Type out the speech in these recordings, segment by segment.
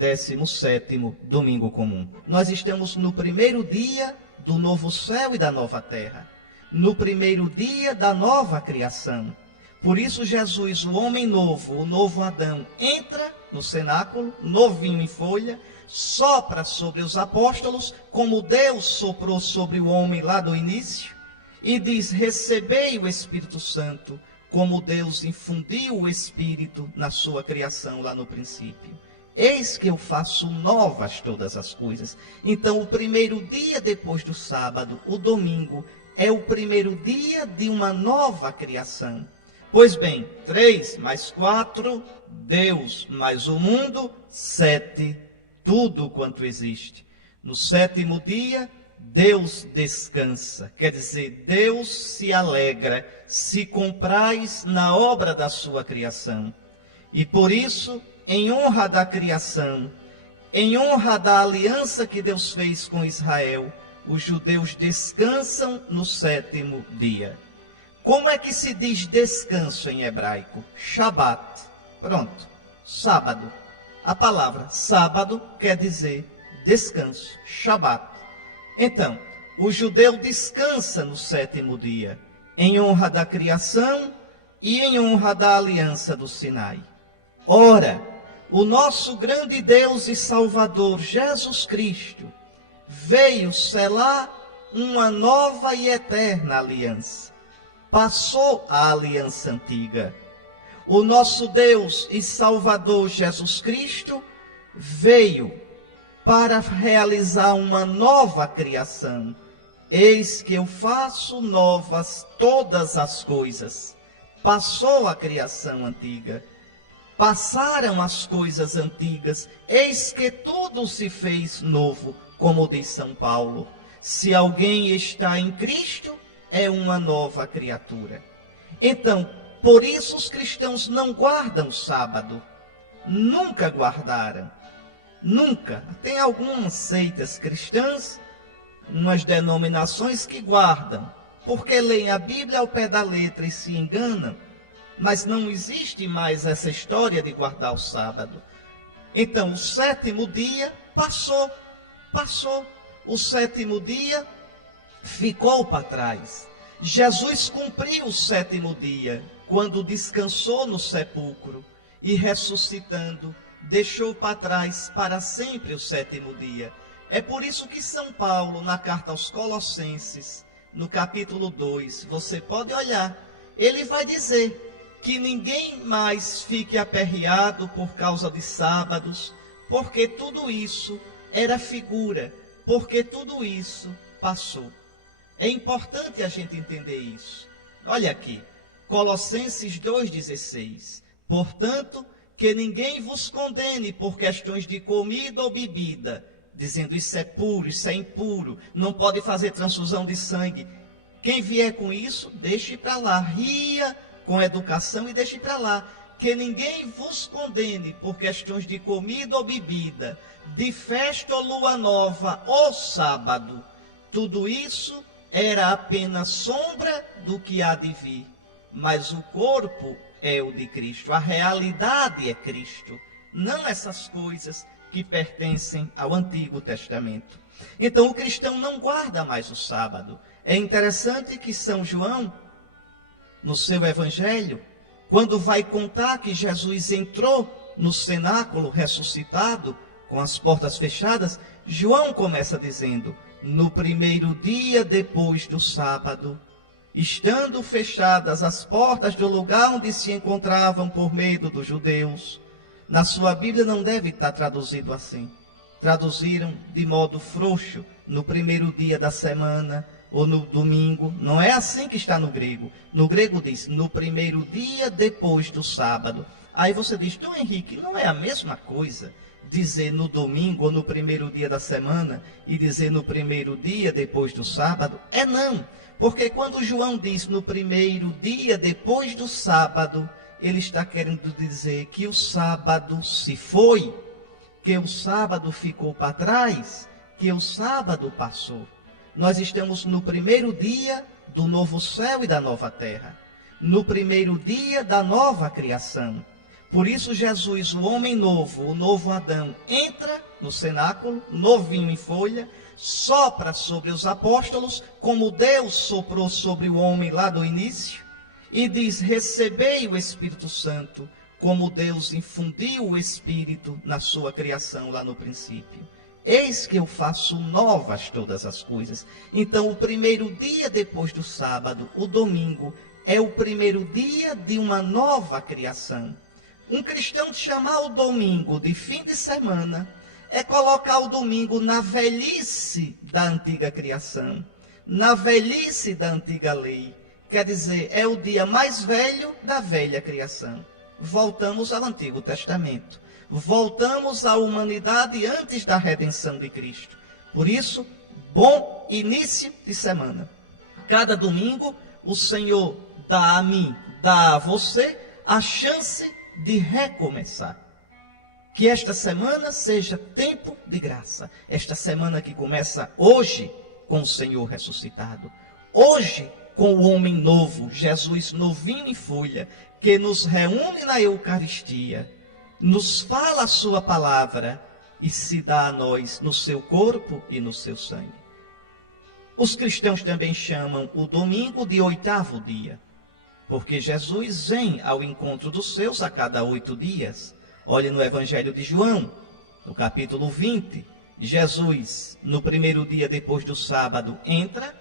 17º domingo comum. Nós estamos no primeiro dia do novo céu e da nova terra, no primeiro dia da nova criação. Por isso Jesus, o homem novo, o novo Adão, entra no cenáculo, novinho em folha, sopra sobre os apóstolos, como Deus soprou sobre o homem lá no início, e diz: recebei o Espírito Santo, como Deus infundiu o Espírito na sua criação lá no princípio. Eis que eu faço novas todas as coisas. Então, o primeiro dia depois do sábado, o domingo, é o primeiro dia de uma nova criação. Pois bem, 3 mais 4, Deus mais o mundo, 7, tudo quanto existe. No 7º dia, Deus descansa, quer dizer, Deus se alegra, se compraz na obra da sua criação. E por isso, em honra da criação, em honra da aliança que Deus fez com Israel, os judeus descansam no 7º dia. Como é que se diz descanso em hebraico? Shabat. Pronto, sábado. A palavra sábado quer dizer descanso, Shabat. Então, o judeu descansa no 7º dia, em honra da criação e em honra da aliança do Sinai. Ora, o nosso grande Deus e Salvador, Jesus Cristo, veio selar uma nova e eterna aliança. Passou a aliança antiga. O nosso Deus e Salvador, Jesus Cristo, veio para realizar uma nova criação. Eis que eu faço novas todas as coisas. Passou a criação antiga. Passaram as coisas antigas, eis que tudo se fez novo, como diz São Paulo. Se alguém está em Cristo, é uma nova criatura. Então, por isso os cristãos não guardam o sábado. Nunca guardaram. Nunca. Tem algumas seitas cristãs, umas denominações que guardam, porque leem a Bíblia ao pé da letra e se enganam. Mas não existe mais essa história de guardar o sábado. Então, o 7º dia passou. O 7º dia ficou para trás. Jesus cumpriu o 7º dia, quando descansou no sepulcro e ressuscitando, deixou para trás para sempre o 7º dia. É por isso que São Paulo, na carta aos Colossenses, no capítulo 2, você pode olhar, ele vai dizer que ninguém mais fique aperreado por causa de sábados, porque tudo isso era figura, porque tudo isso passou. É importante a gente entender isso. Olha aqui, Colossenses 2,16. Portanto, que ninguém vos condene por questões de comida ou bebida, dizendo isso é puro, isso é impuro, não pode fazer transfusão de sangue. Quem vier com isso, deixe para lá, ria com educação e deixe para lá. Que ninguém vos condene por questões de comida ou bebida, de festa ou lua nova ou sábado. Tudo isso era apenas sombra do que há de vir, mas o corpo é o de Cristo, a realidade é Cristo, não essas coisas que pertencem ao Antigo Testamento. Então o cristão não guarda mais o sábado. É interessante que São João, no seu evangelho, quando vai contar que Jesus entrou no cenáculo ressuscitado, com as portas fechadas, João começa dizendo: no primeiro dia depois do sábado, estando fechadas as portas do lugar onde se encontravam por medo dos judeus. Na sua Bíblia não deve estar traduzido assim. Traduziram de modo frouxo, no primeiro dia da semana, ou no domingo. Não é assim que está no grego. No grego diz, no primeiro dia depois do sábado. Aí você diz, Dom Henrique, não é a mesma coisa dizer no domingo ou no primeiro dia da semana e dizer no primeiro dia depois do sábado? É não, porque quando João diz no primeiro dia depois do sábado, ele está querendo dizer que o sábado se foi, que o sábado ficou para trás, que o sábado passou. Nós estamos no primeiro dia do novo céu e da nova terra, no primeiro dia da nova criação. Por isso Jesus, o homem novo, o novo Adão, entra no cenáculo, novinho em folha, sopra sobre os apóstolos, como Deus soprou sobre o homem lá do início, e diz: recebei o Espírito Santo, como Deus infundiu o Espírito na sua criação lá no princípio. Eis que eu faço novas todas as coisas. Então, o primeiro dia depois do sábado, o domingo, é o primeiro dia de uma nova criação. Um cristão chamar o domingo de fim de semana é colocar o domingo na velhice da antiga criação, na velhice da antiga lei. Quer dizer, é o dia mais velho da velha criação. Voltamos ao Antigo Testamento. Voltamos à humanidade antes da redenção de Cristo. Por isso, bom início de semana. Cada domingo, o Senhor dá a mim, dá a você a chance de recomeçar. Que esta semana seja tempo de graça. Esta semana que começa hoje com o Senhor ressuscitado. Hoje com o homem novo, Jesus novinho em folha, que nos reúne na Eucaristia, nos fala a sua palavra e se dá a nós no seu corpo e no seu sangue. Os cristãos também chamam o domingo de 8º dia, porque Jesus vem ao encontro dos seus a cada 8 dias. Olhe no Evangelho de João, no capítulo 20, Jesus, no primeiro dia depois do sábado, entra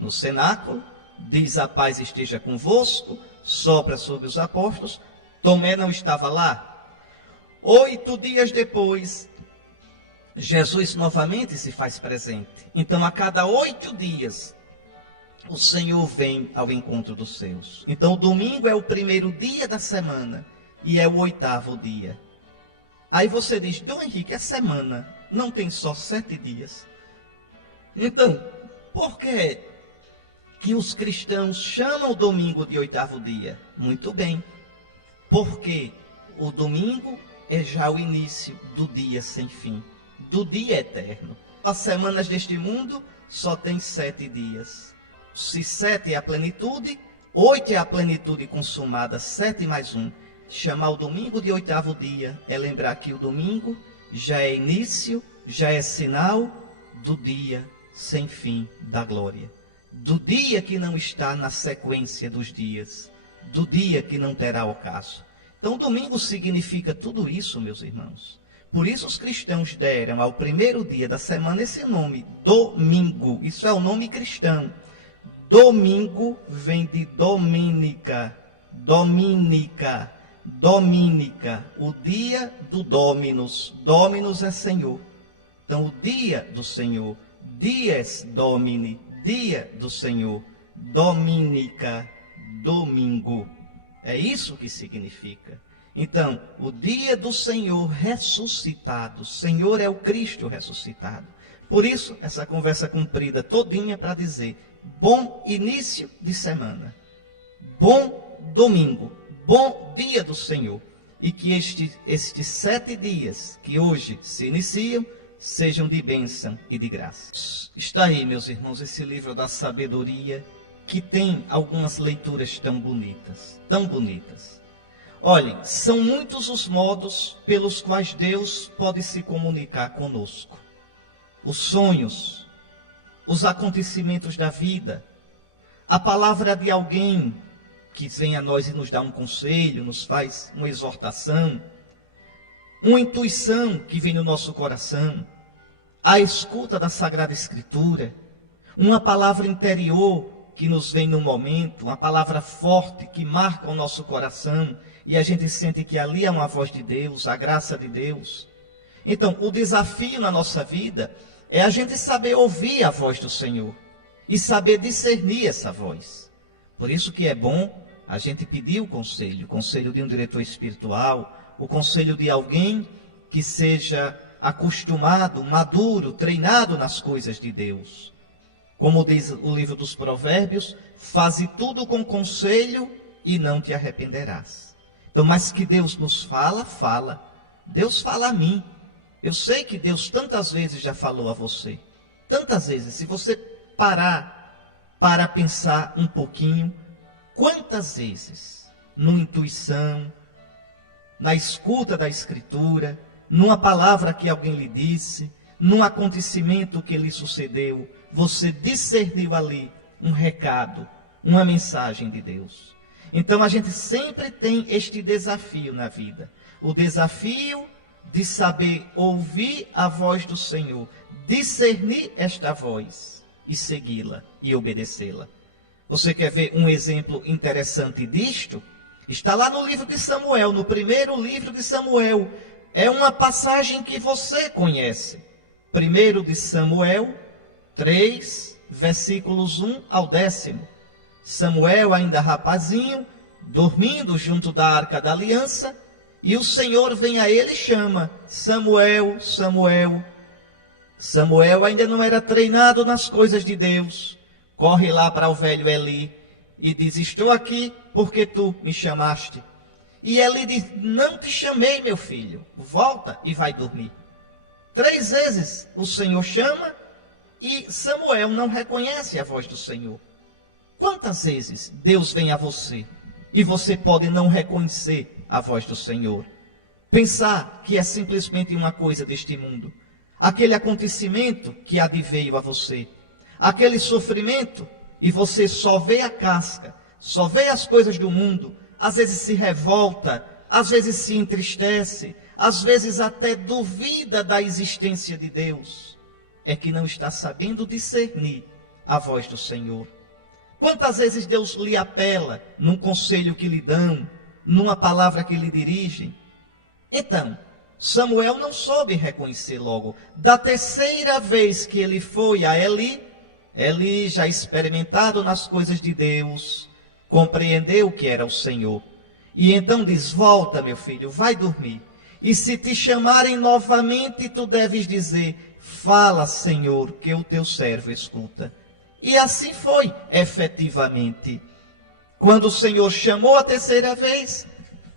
no cenáculo, diz: a paz esteja convosco, sopra sobre os apóstolos. Tomé não estava lá. 8 dias depois, Jesus novamente se faz presente. Então, a cada 8 dias, o Senhor vem ao encontro dos seus. Então, o domingo é o primeiro dia da semana e é o 8º dia. Aí você diz: Dom Henrique, a semana não tem só 7 dias? Então, por que os cristãos chamam o domingo de 8º dia? Muito bem, porque o domingo é já o início do dia sem fim, do dia eterno. As semanas deste mundo só tem 7 dias. Se 7 é a plenitude, 8 é a plenitude consumada, 7 mais 1. Chamar o domingo de 8º dia é lembrar que o domingo já é início, já é sinal do dia sem fim da glória. Do dia que não está na sequência dos dias, do dia que não terá ocaso. Então, domingo significa tudo isso, meus irmãos. Por isso os cristãos deram ao primeiro dia da semana esse nome, domingo. Isso é o nome cristão. Domingo vem de domínica, domínica, domínica, o dia do Dominus. Dominus é Senhor. Então, o dia do Senhor, dies Domini, dia do Senhor, domínica, domingo. É isso que significa. Então, o dia do Senhor ressuscitado. Senhor é o Cristo ressuscitado. Por isso, essa conversa comprida todinha para dizer: bom início de semana, bom domingo, bom dia do Senhor. E que estes 7 dias que hoje se iniciam sejam de bênção e de graça. Está aí, meus irmãos, esse livro da sabedoria, que tem algumas leituras tão bonitas, tão bonitas. Olhem, são muitos os modos pelos quais Deus pode se comunicar conosco. Os sonhos, os acontecimentos da vida, a palavra de alguém que vem a nós e nos dá um conselho, nos faz uma exortação, uma intuição que vem no nosso coração, a escuta da Sagrada Escritura, uma palavra interior que nos vem no momento, uma palavra forte que marca o nosso coração e a gente sente que ali é uma voz de Deus, a graça de Deus. Então, o desafio na nossa vida é a gente saber ouvir a voz do Senhor e saber discernir essa voz. Por isso que é bom a gente pedir o conselho de um diretor espiritual, o conselho de alguém que seja acostumado, maduro, treinado nas coisas de Deus. Como diz o livro dos Provérbios: faze tudo com conselho e não te arrependerás. Então, mas que Deus nos fala. Deus fala a mim. Eu sei que Deus tantas vezes já falou a você. Tantas vezes. Se você parar para pensar um pouquinho, quantas vezes, numa intuição, na escuta da Escritura, numa palavra que alguém lhe disse, num acontecimento que lhe sucedeu, você discerniu ali um recado, uma mensagem de Deus. Então a gente sempre tem este desafio na vida, o desafio de saber ouvir a voz do Senhor, discernir esta voz e segui-la e obedecê-la. Você quer ver um exemplo interessante disto? Está lá no livro de Samuel, no primeiro livro de Samuel. É uma passagem que você conhece. 1 de Samuel 3, versículos 1 ao 10. Samuel, ainda rapazinho, dormindo junto da arca da aliança, e o Senhor vem a ele e chama: Samuel, Samuel. Samuel ainda não era treinado nas coisas de Deus. Corre lá para o velho Eli e diz: estou aqui porque tu me chamaste. E Eli diz: não te chamei, meu filho, volta e vai dormir. 3 vezes o Senhor chama e Samuel não reconhece a voz do Senhor. Quantas vezes Deus vem a você e você pode não reconhecer a voz do Senhor? Pensar que é simplesmente uma coisa deste mundo. Aquele acontecimento que adveio a você, aquele sofrimento, e você só vê a casca, só vê as coisas do mundo, às vezes se revolta, às vezes se entristece, às vezes até duvida da existência de Deus, é que não está sabendo discernir a voz do Senhor. Quantas vezes Deus lhe apela num conselho que lhe dão, numa palavra que lhe dirigem? Então, Samuel não soube reconhecer logo. Da 3ª vez que ele foi a Eli, Eli, já experimentado nas coisas de Deus, compreendeu que era o Senhor. E então diz: volta, meu filho, vai dormir. E se te chamarem novamente, tu deves dizer: fala, Senhor, que o teu servo escuta. E assim foi, efetivamente. Quando o Senhor chamou a 3ª vez,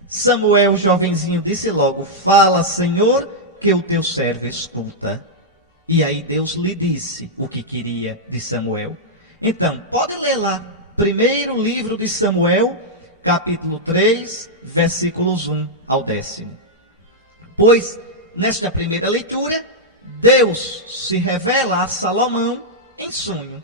Samuel, jovenzinho, disse logo: fala, Senhor, que o teu servo escuta. E aí Deus lhe disse o que queria de Samuel. Então, pode ler lá, primeiro livro de Samuel, capítulo 3, versículos 1 ao 10. Pois, nesta primeira leitura, Deus se revela a Salomão em sonho.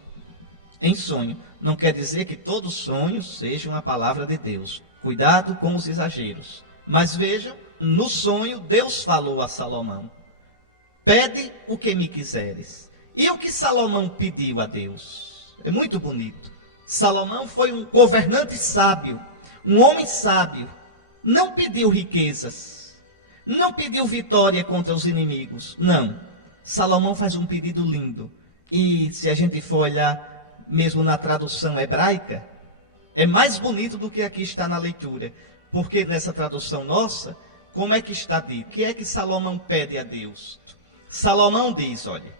Em sonho. Não quer dizer que todo sonho seja uma palavra de Deus. Cuidado com os exageros. Mas vejam, no sonho Deus falou a Salomão: pede o que me quiseres. E o que Salomão pediu a Deus? É muito bonito. Salomão foi um governante sábio, um homem sábio. Não pediu riquezas, não pediu vitória contra os inimigos. Não. Salomão faz um pedido lindo. E se a gente for olhar mesmo na tradução hebraica, é mais bonito do que aqui está na leitura. Porque nessa tradução nossa, como é que está dito? O que é que Salomão pede a Deus? Salomão diz, olha,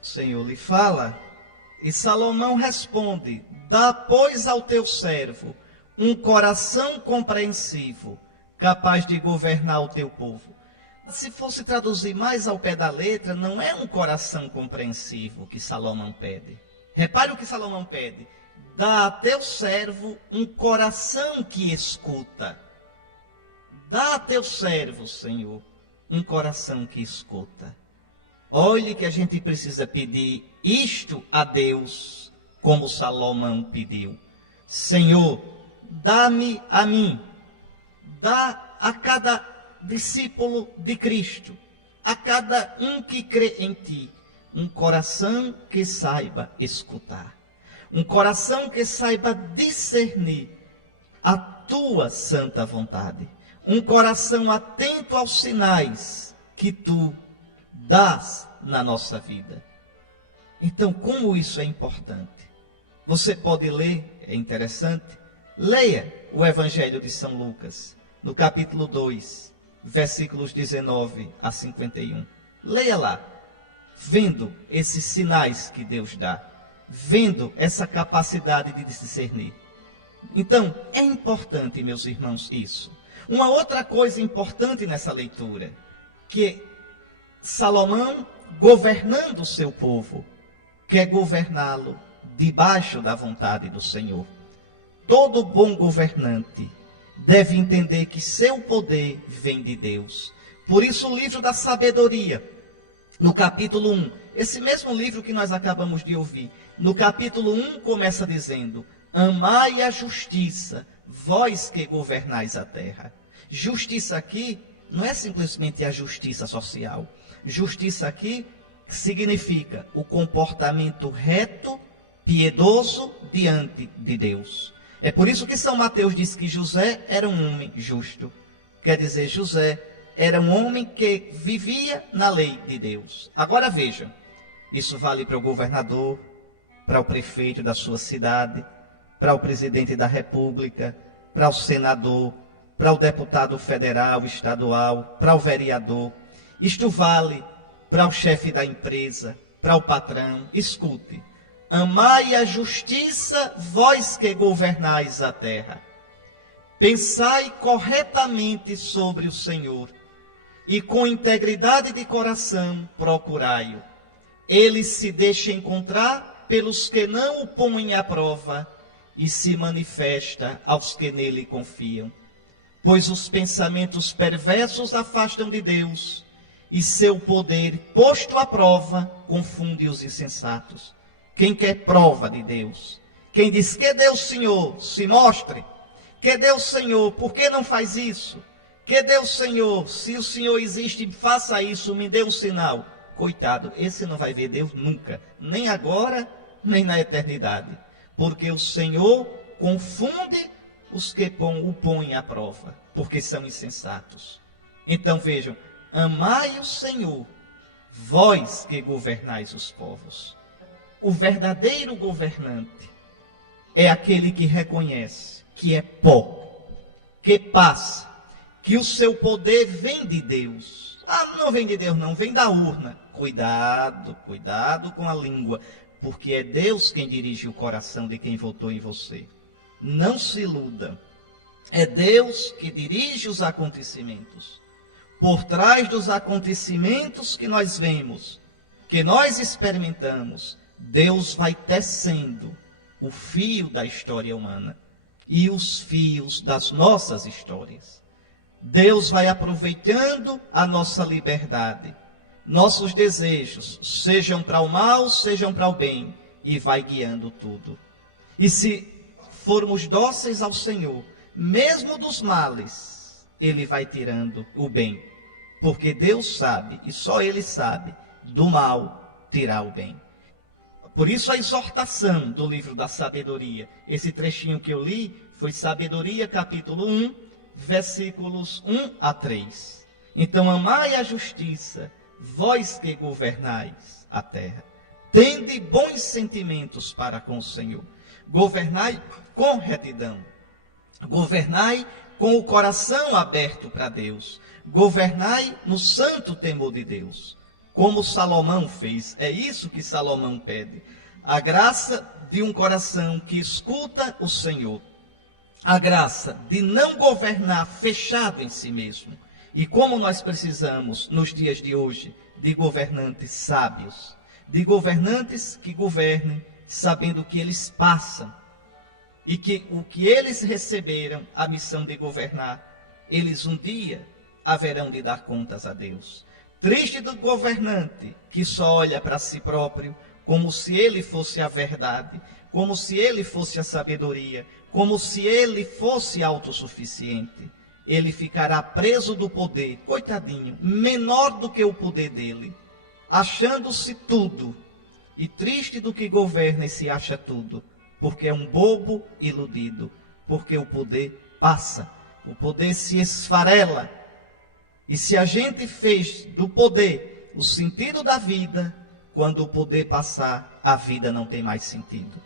o Senhor lhe fala, e Salomão responde: dá, pois, ao teu servo um coração compreensivo, capaz de governar o teu povo. Se fosse traduzir mais ao pé da letra, não é um coração compreensivo que Salomão pede. Repare o que Salomão pede: dá a teu servo um coração que escuta. Dá a teu servo, Senhor, um coração que escuta. Olhe que a gente precisa pedir isto a Deus, como Salomão pediu. Senhor, dá-me a mim, dá a cada discípulo de Cristo, a cada um que crê em ti, um coração que saiba escutar, um coração que saiba discernir a tua santa vontade, um coração atento aos sinais que tu dás na nossa vida. Então, como isso é importante? Você pode ler, é interessante, leia o Evangelho de São Lucas, no capítulo 2, versículos 19 a 51. Leia lá, vendo esses sinais que Deus dá, vendo essa capacidade de discernir. Então, é importante, meus irmãos, isso. Uma outra coisa importante nessa leitura, que Salomão, governando o seu povo, quer governá-lo debaixo da vontade do Senhor. Todo bom governante, deve entender que seu poder vem de Deus. Por isso o livro da sabedoria, no capítulo 1, esse mesmo livro que nós acabamos de ouvir, no capítulo 1 começa dizendo: amai a justiça, vós que governais a terra. Justiça aqui não é simplesmente a justiça social. Justiça aqui significa o comportamento reto, piedoso diante de Deus. É por isso que São Mateus diz que José era um homem justo. Quer dizer, José era um homem que vivia na lei de Deus. Agora vejam, isso vale para o governador, para o prefeito da sua cidade, para o presidente da república, para o senador, para o deputado federal, estadual, para o vereador. Isto vale para o chefe da empresa, para o patrão. Escute: amai a justiça, vós que governais a terra. Pensai corretamente sobre o Senhor, e com integridade de coração procurai-o. Ele se deixa encontrar pelos que não o põem à prova, e se manifesta aos que nele confiam. Pois os pensamentos perversos afastam de Deus, e seu poder, posto à prova, confunde os insensatos. Quem quer prova de Deus? Quem diz: que Deus, Senhor, se mostre. Que Deus, Senhor, por que não faz isso? Que Deus, Senhor, se o Senhor existe, faça isso, me dê um sinal. Coitado, esse não vai ver Deus nunca, nem agora, nem na eternidade. Porque o Senhor confunde os que o põem à prova, porque são insensatos. Então vejam: amai o Senhor, vós que governais os povos. O verdadeiro governante é aquele que reconhece que é pó, que passa, que o seu poder vem de Deus. Ah, não vem de Deus não, vem da urna. Cuidado, cuidado com a língua, porque é Deus quem dirige o coração de quem votou em você. Não se iluda. É Deus que dirige os acontecimentos. Por trás dos acontecimentos que nós vemos, que nós experimentamos, Deus vai tecendo o fio da história humana e os fios das nossas histórias. Deus vai aproveitando a nossa liberdade, nossos desejos, sejam para o mal, sejam para o bem, e vai guiando tudo. E se formos dóceis ao Senhor, mesmo dos males, Ele vai tirando o bem, porque Deus sabe, e só Ele sabe, do mal tirar o bem. Por isso a exortação do livro da sabedoria, esse trechinho que eu li, foi Sabedoria capítulo 1, versículos 1 a 3. Então amai a justiça, vós que governais a terra. Tende bons sentimentos para com o Senhor. Governai com retidão. Governai com o coração aberto para Deus. Governai no santo temor de Deus. Como Salomão fez. É isso que Salomão pede. A graça de um coração que escuta o Senhor. A graça de não governar fechado em si mesmo. E como nós precisamos, nos dias de hoje, de governantes sábios, de governantes que governem sabendo que eles passam, e que o que eles receberam, a missão de governar, eles um dia haverão de dar contas a Deus. Triste do governante que só olha para si próprio, como se ele fosse a verdade, como se ele fosse a sabedoria, como se ele fosse autossuficiente. Ele ficará preso do poder, coitadinho, menor do que o poder dele, achando-se tudo. E triste do que governa e se acha tudo, porque é um bobo iludido, porque o poder passa, o poder se esfarela. E se a gente fez do poder o sentido da vida, quando o poder passar, a vida não tem mais sentido.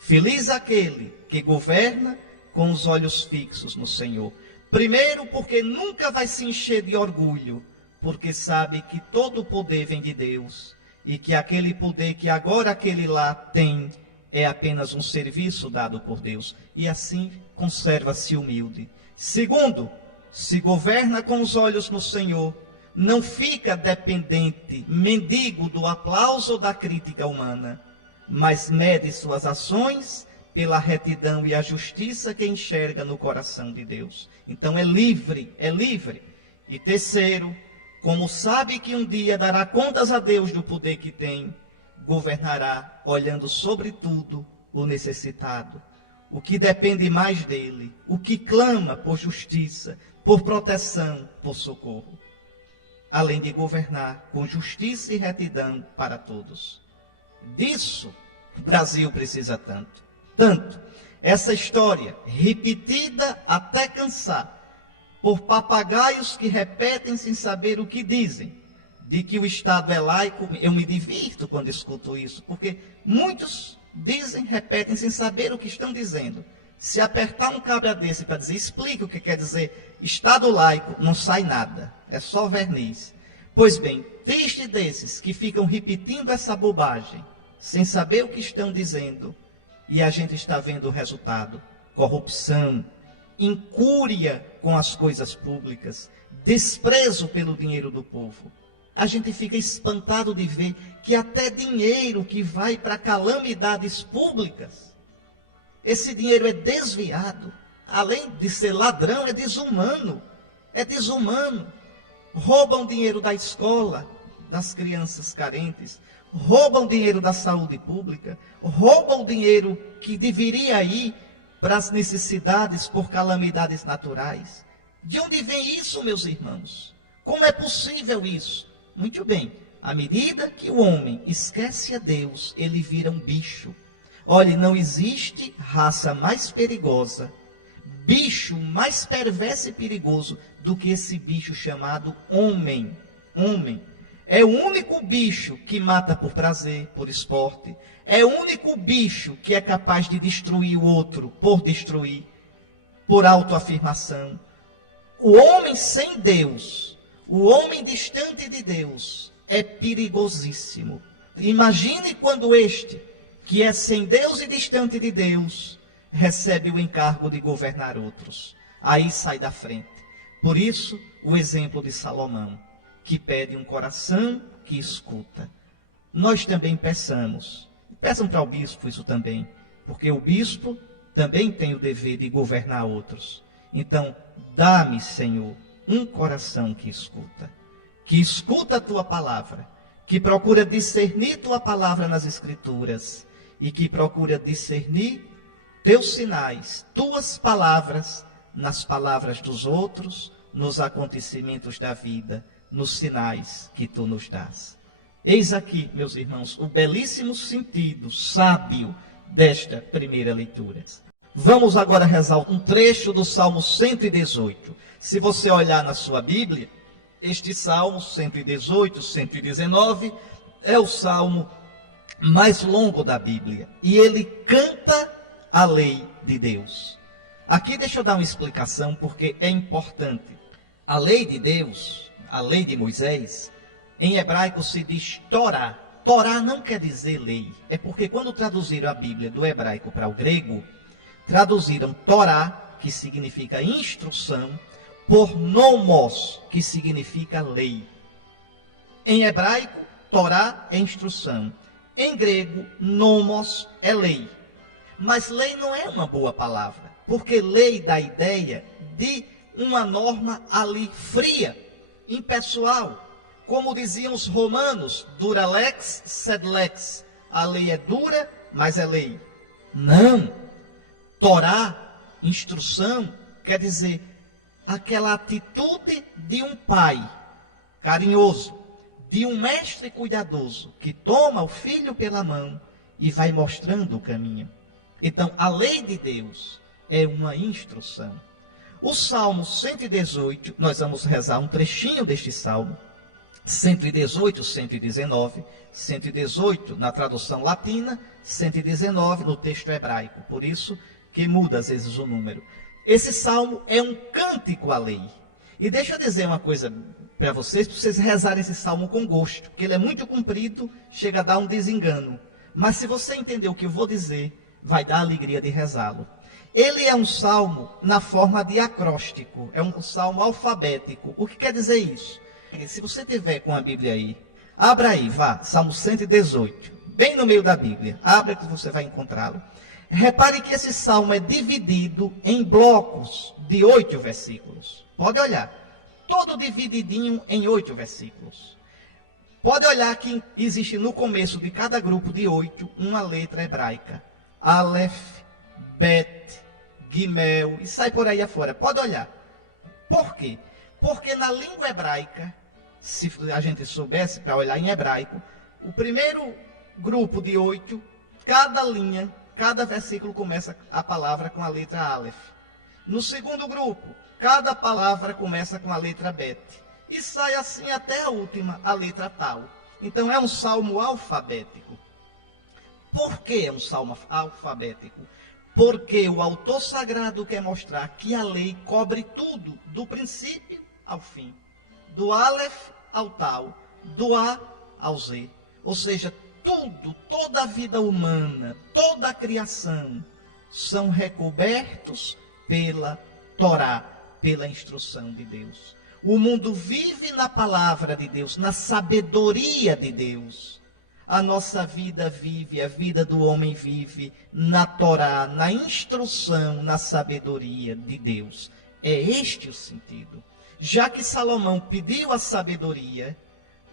Feliz aquele que governa com os olhos fixos no Senhor. Primeiro, porque nunca vai se encher de orgulho, porque sabe que todo o poder vem de Deus, e que aquele poder que agora aquele lá tem, é apenas um serviço dado por Deus, e assim conserva-se humilde. Segundo, se governa com os olhos no Senhor, não fica dependente, mendigo do aplauso ou da crítica humana, mas mede suas ações pela retidão e a justiça que enxerga no coração de Deus. Então é livre, é livre. E terceiro, como sabe que um dia dará contas a Deus do poder que tem, governará olhando sobretudo o necessitado, o que depende mais dele, o que clama por justiça, por proteção, por socorro, além de governar com justiça e retidão para todos. Disso o Brasil precisa tanto. Tanto, essa história, repetida até cansar, por papagaios que repetem sem saber o que dizem, de que o Estado é laico, eu me divirto quando escuto isso, porque muitos dizem, repetem sem saber o que estão dizendo. Se apertar um cabra desse para dizer, explique o que quer dizer Estado laico, não sai nada, é só verniz. Pois bem, triste desses que ficam repetindo essa bobagem, sem saber o que estão dizendo, e a gente está vendo o resultado: corrupção, incúria com as coisas públicas, desprezo pelo dinheiro do povo. A gente fica espantado de ver que até dinheiro que vai para calamidades públicas, esse dinheiro é desviado. Além de ser ladrão, é desumano. É desumano. Roubam dinheiro da escola, das crianças carentes, roubam dinheiro da saúde pública, roubam dinheiro que deveria ir para as necessidades por calamidades naturais. De onde vem isso, meus irmãos? Como é possível isso? Muito bem, à medida que o homem esquece a Deus, ele vira um bicho. Olhe, não existe raça mais perigosa, bicho mais perverso e perigoso do que esse bicho chamado homem. Homem. É o único bicho que mata por prazer, por esporte. É o único bicho que é capaz de destruir o outro por destruir, por autoafirmação. O homem sem Deus, o homem distante de Deus, é perigosíssimo. Imagine quando este, que é sem Deus e distante de Deus, recebe o encargo de governar outros. Aí sai da frente. Por isso, o exemplo de Salomão, que pede um coração que escuta. Nós também peçam para o bispo isso também, porque o bispo também tem o dever de governar outros. Então, dá-me, Senhor, um coração que escuta a tua palavra, que procura discernir tua palavra nas Escrituras e que procura discernir teus sinais, tuas palavras nas palavras dos outros, nos acontecimentos da vida, nos sinais que tu nos dás. Eis aqui, meus irmãos, o belíssimo sentido sábio desta primeira leitura. Vamos agora rezar um trecho do Salmo 118. Se você olhar na sua Bíblia, este Salmo 118, 119, é o salmo mais longo da Bíblia. E ele canta a lei de Deus. Aqui deixa eu dar uma explicação, porque é importante. A lei de Deus, a lei de Moisés, em hebraico se diz Torá. Torá não quer dizer lei. É porque quando traduziram a Bíblia do hebraico para o grego, traduziram Torá, que significa instrução, por nomos, que significa lei. Em hebraico, Torá é instrução. Em grego, nomos é lei. Mas lei não é uma boa palavra, porque lei dá a ideia de uma norma ali fria, impessoal. Como diziam os romanos, dura lex, sed lex. A lei é dura, mas é lei. Não. Torá, instrução, quer dizer aquela atitude de um pai carinhoso, de um mestre cuidadoso, que toma o filho pela mão e vai mostrando o caminho. Então, a lei de Deus é uma instrução. O Salmo 118, nós vamos rezar um trechinho deste Salmo, 118, 119, 118 na tradução latina, 119 no texto hebraico, por isso que muda às vezes o número. Esse salmo é um cântico à lei. E deixa eu dizer uma coisa para vocês rezarem esse salmo com gosto, porque ele é muito comprido, chega a dar um desengano. Mas se você entender o que eu vou dizer, vai dar alegria de rezá-lo. Ele é um salmo na forma de acróstico, é um salmo alfabético. O que quer dizer isso? Se você tiver com a Bíblia aí, abra aí, vá, Salmo 118, bem no meio da Bíblia, abra que você vai encontrá-lo. Repare que esse salmo é dividido em blocos de 8 versículos. Pode olhar. Todo divididinho em 8 versículos. Pode olhar que existe no começo de cada grupo de 8 uma letra hebraica. Aleph, Bet, Gimel, e sai por aí afora. Pode olhar. Por quê? Porque na língua hebraica, se a gente soubesse para olhar em hebraico, o primeiro grupo de 8, cada linha, cada versículo começa a palavra com a letra Aleph. No segundo grupo, cada palavra começa com a letra Bet. E sai assim até a última, a letra Tal. Então é um salmo alfabético. Por que é um salmo alfabético? Porque o autor sagrado quer mostrar que a lei cobre tudo, do princípio ao fim. Do Aleph ao Tal, do A ao Z. Ou seja, tudo, toda a vida humana, toda a criação, são recobertos pela Torá, pela instrução de Deus. O mundo vive na palavra de Deus, na sabedoria de Deus. A nossa vida vive, a vida do homem vive na Torá, na instrução, na sabedoria de Deus. É este o sentido. Já que Salomão pediu a sabedoria,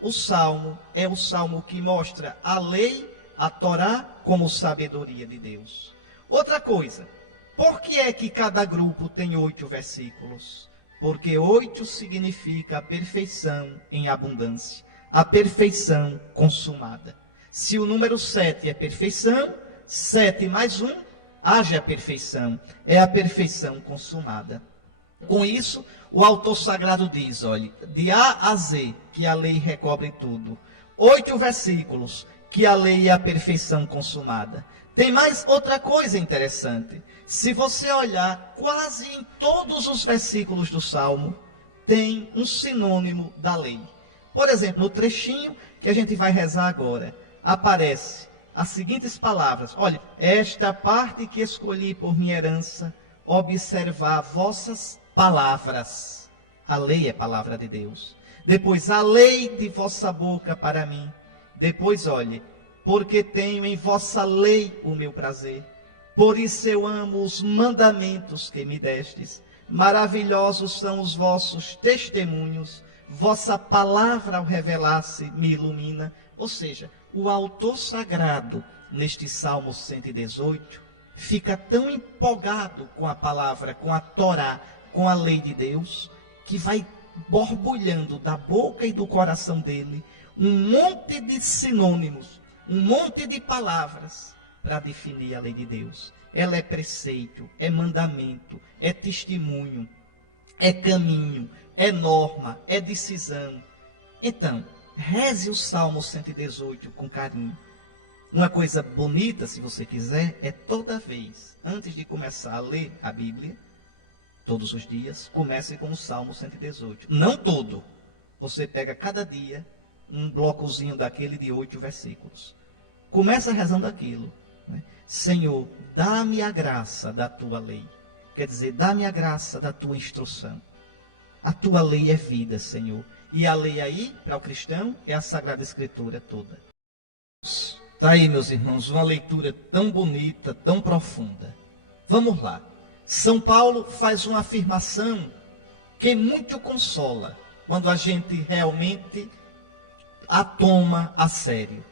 o salmo é o salmo que mostra a lei, a Torá, como sabedoria de Deus. Outra coisa, por que é que cada grupo tem 8 versículos? Porque 8 significa a perfeição em abundância, a perfeição consumada. Se o número 7 é perfeição, 7 mais 1, haja perfeição, é a perfeição consumada. Com isso, o autor sagrado diz, olha, de A a Z, que a lei recobre tudo. 8 versículos, que a lei é a perfeição consumada. Tem mais outra coisa interessante. Se você olhar, quase em todos os versículos do Salmo, tem um sinônimo da lei. Por exemplo, no trechinho que a gente vai rezar agora, aparece as seguintes palavras. Olha, esta parte que escolhi por minha herança, observar vossas palavras. A lei é a palavra de Deus. Depois, a lei de vossa boca para mim. Depois, olhe, porque tenho em vossa lei o meu prazer. Por isso eu amo os mandamentos que me destes. Maravilhosos são os vossos testemunhos. Vossa palavra ao revelar-se me ilumina. Ou seja, o autor sagrado, neste Salmo 118, fica tão empolgado com a palavra, com a Torá, com a lei de Deus, que vai borbulhando da boca e do coração dele um monte de sinônimos, um monte de palavras para definir a lei de Deus. Ela é preceito, é mandamento, é testemunho, é caminho, é norma, é decisão. Então, reze o Salmo 118 com carinho. Uma coisa bonita, se você quiser, é toda vez, antes de começar a ler a Bíblia, todos os dias, comece com o Salmo 118. Não todo. Você pega cada dia um blocozinho daquele de 8 versículos. Começa rezando aquilo. Né? Senhor, dá-me a graça da tua lei. Quer dizer, dá-me a graça da tua instrução. A tua lei é vida, Senhor. E a lei aí, para o cristão, é a Sagrada Escritura toda. Está aí, meus irmãos, uma leitura tão bonita, tão profunda. Vamos lá. São Paulo faz uma afirmação que muito consola, quando a gente realmente a toma a sério.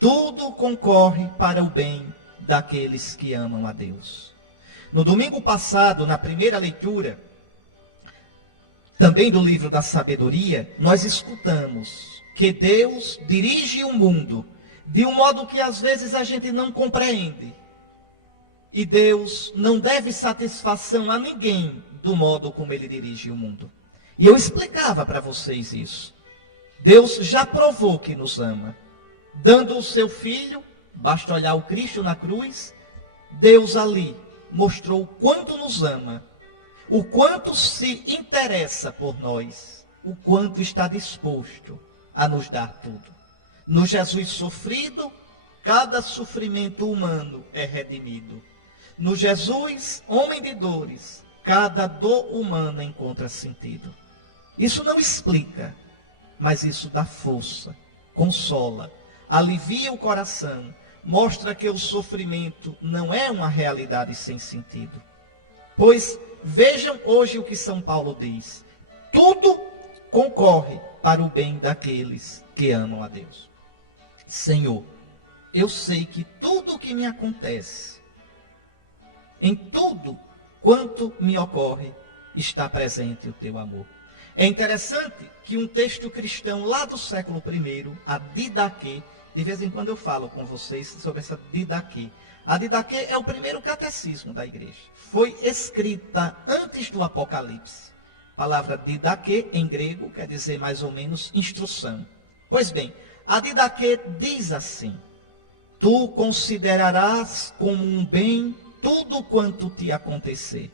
Tudo concorre para o bem daqueles que amam a Deus. No domingo passado, na primeira leitura, também do livro da sabedoria, nós escutamos que Deus dirige o mundo de um modo que às vezes a gente não compreende. E Deus não deve satisfação a ninguém do modo como ele dirige o mundo. E eu explicava para vocês isso. Deus já provou que nos ama. Dando o seu Filho, basta olhar o Cristo na cruz, Deus ali mostrou o quanto nos ama, o quanto se interessa por nós, o quanto está disposto a nos dar tudo. No Jesus sofrido, cada sofrimento humano é redimido. No Jesus, homem de dores, cada dor humana encontra sentido. Isso não explica, mas isso dá força, consola, alivia o coração, mostra que o sofrimento não é uma realidade sem sentido. Pois vejam hoje o que São Paulo diz: tudo concorre para o bem daqueles que amam a Deus. Senhor, eu sei que tudo o que me acontece, em tudo quanto me ocorre, está presente o teu amor. É interessante que um texto cristão lá do século I, a Didaquê, de vez em quando eu falo com vocês sobre essa Didaquê. A Didaquê é o primeiro catecismo da igreja. Foi escrita antes do Apocalipse. A palavra Didaquê, em grego, quer dizer mais ou menos instrução. Pois bem, a Didaquê diz assim: tu considerarás como um bem tudo quanto te acontecer.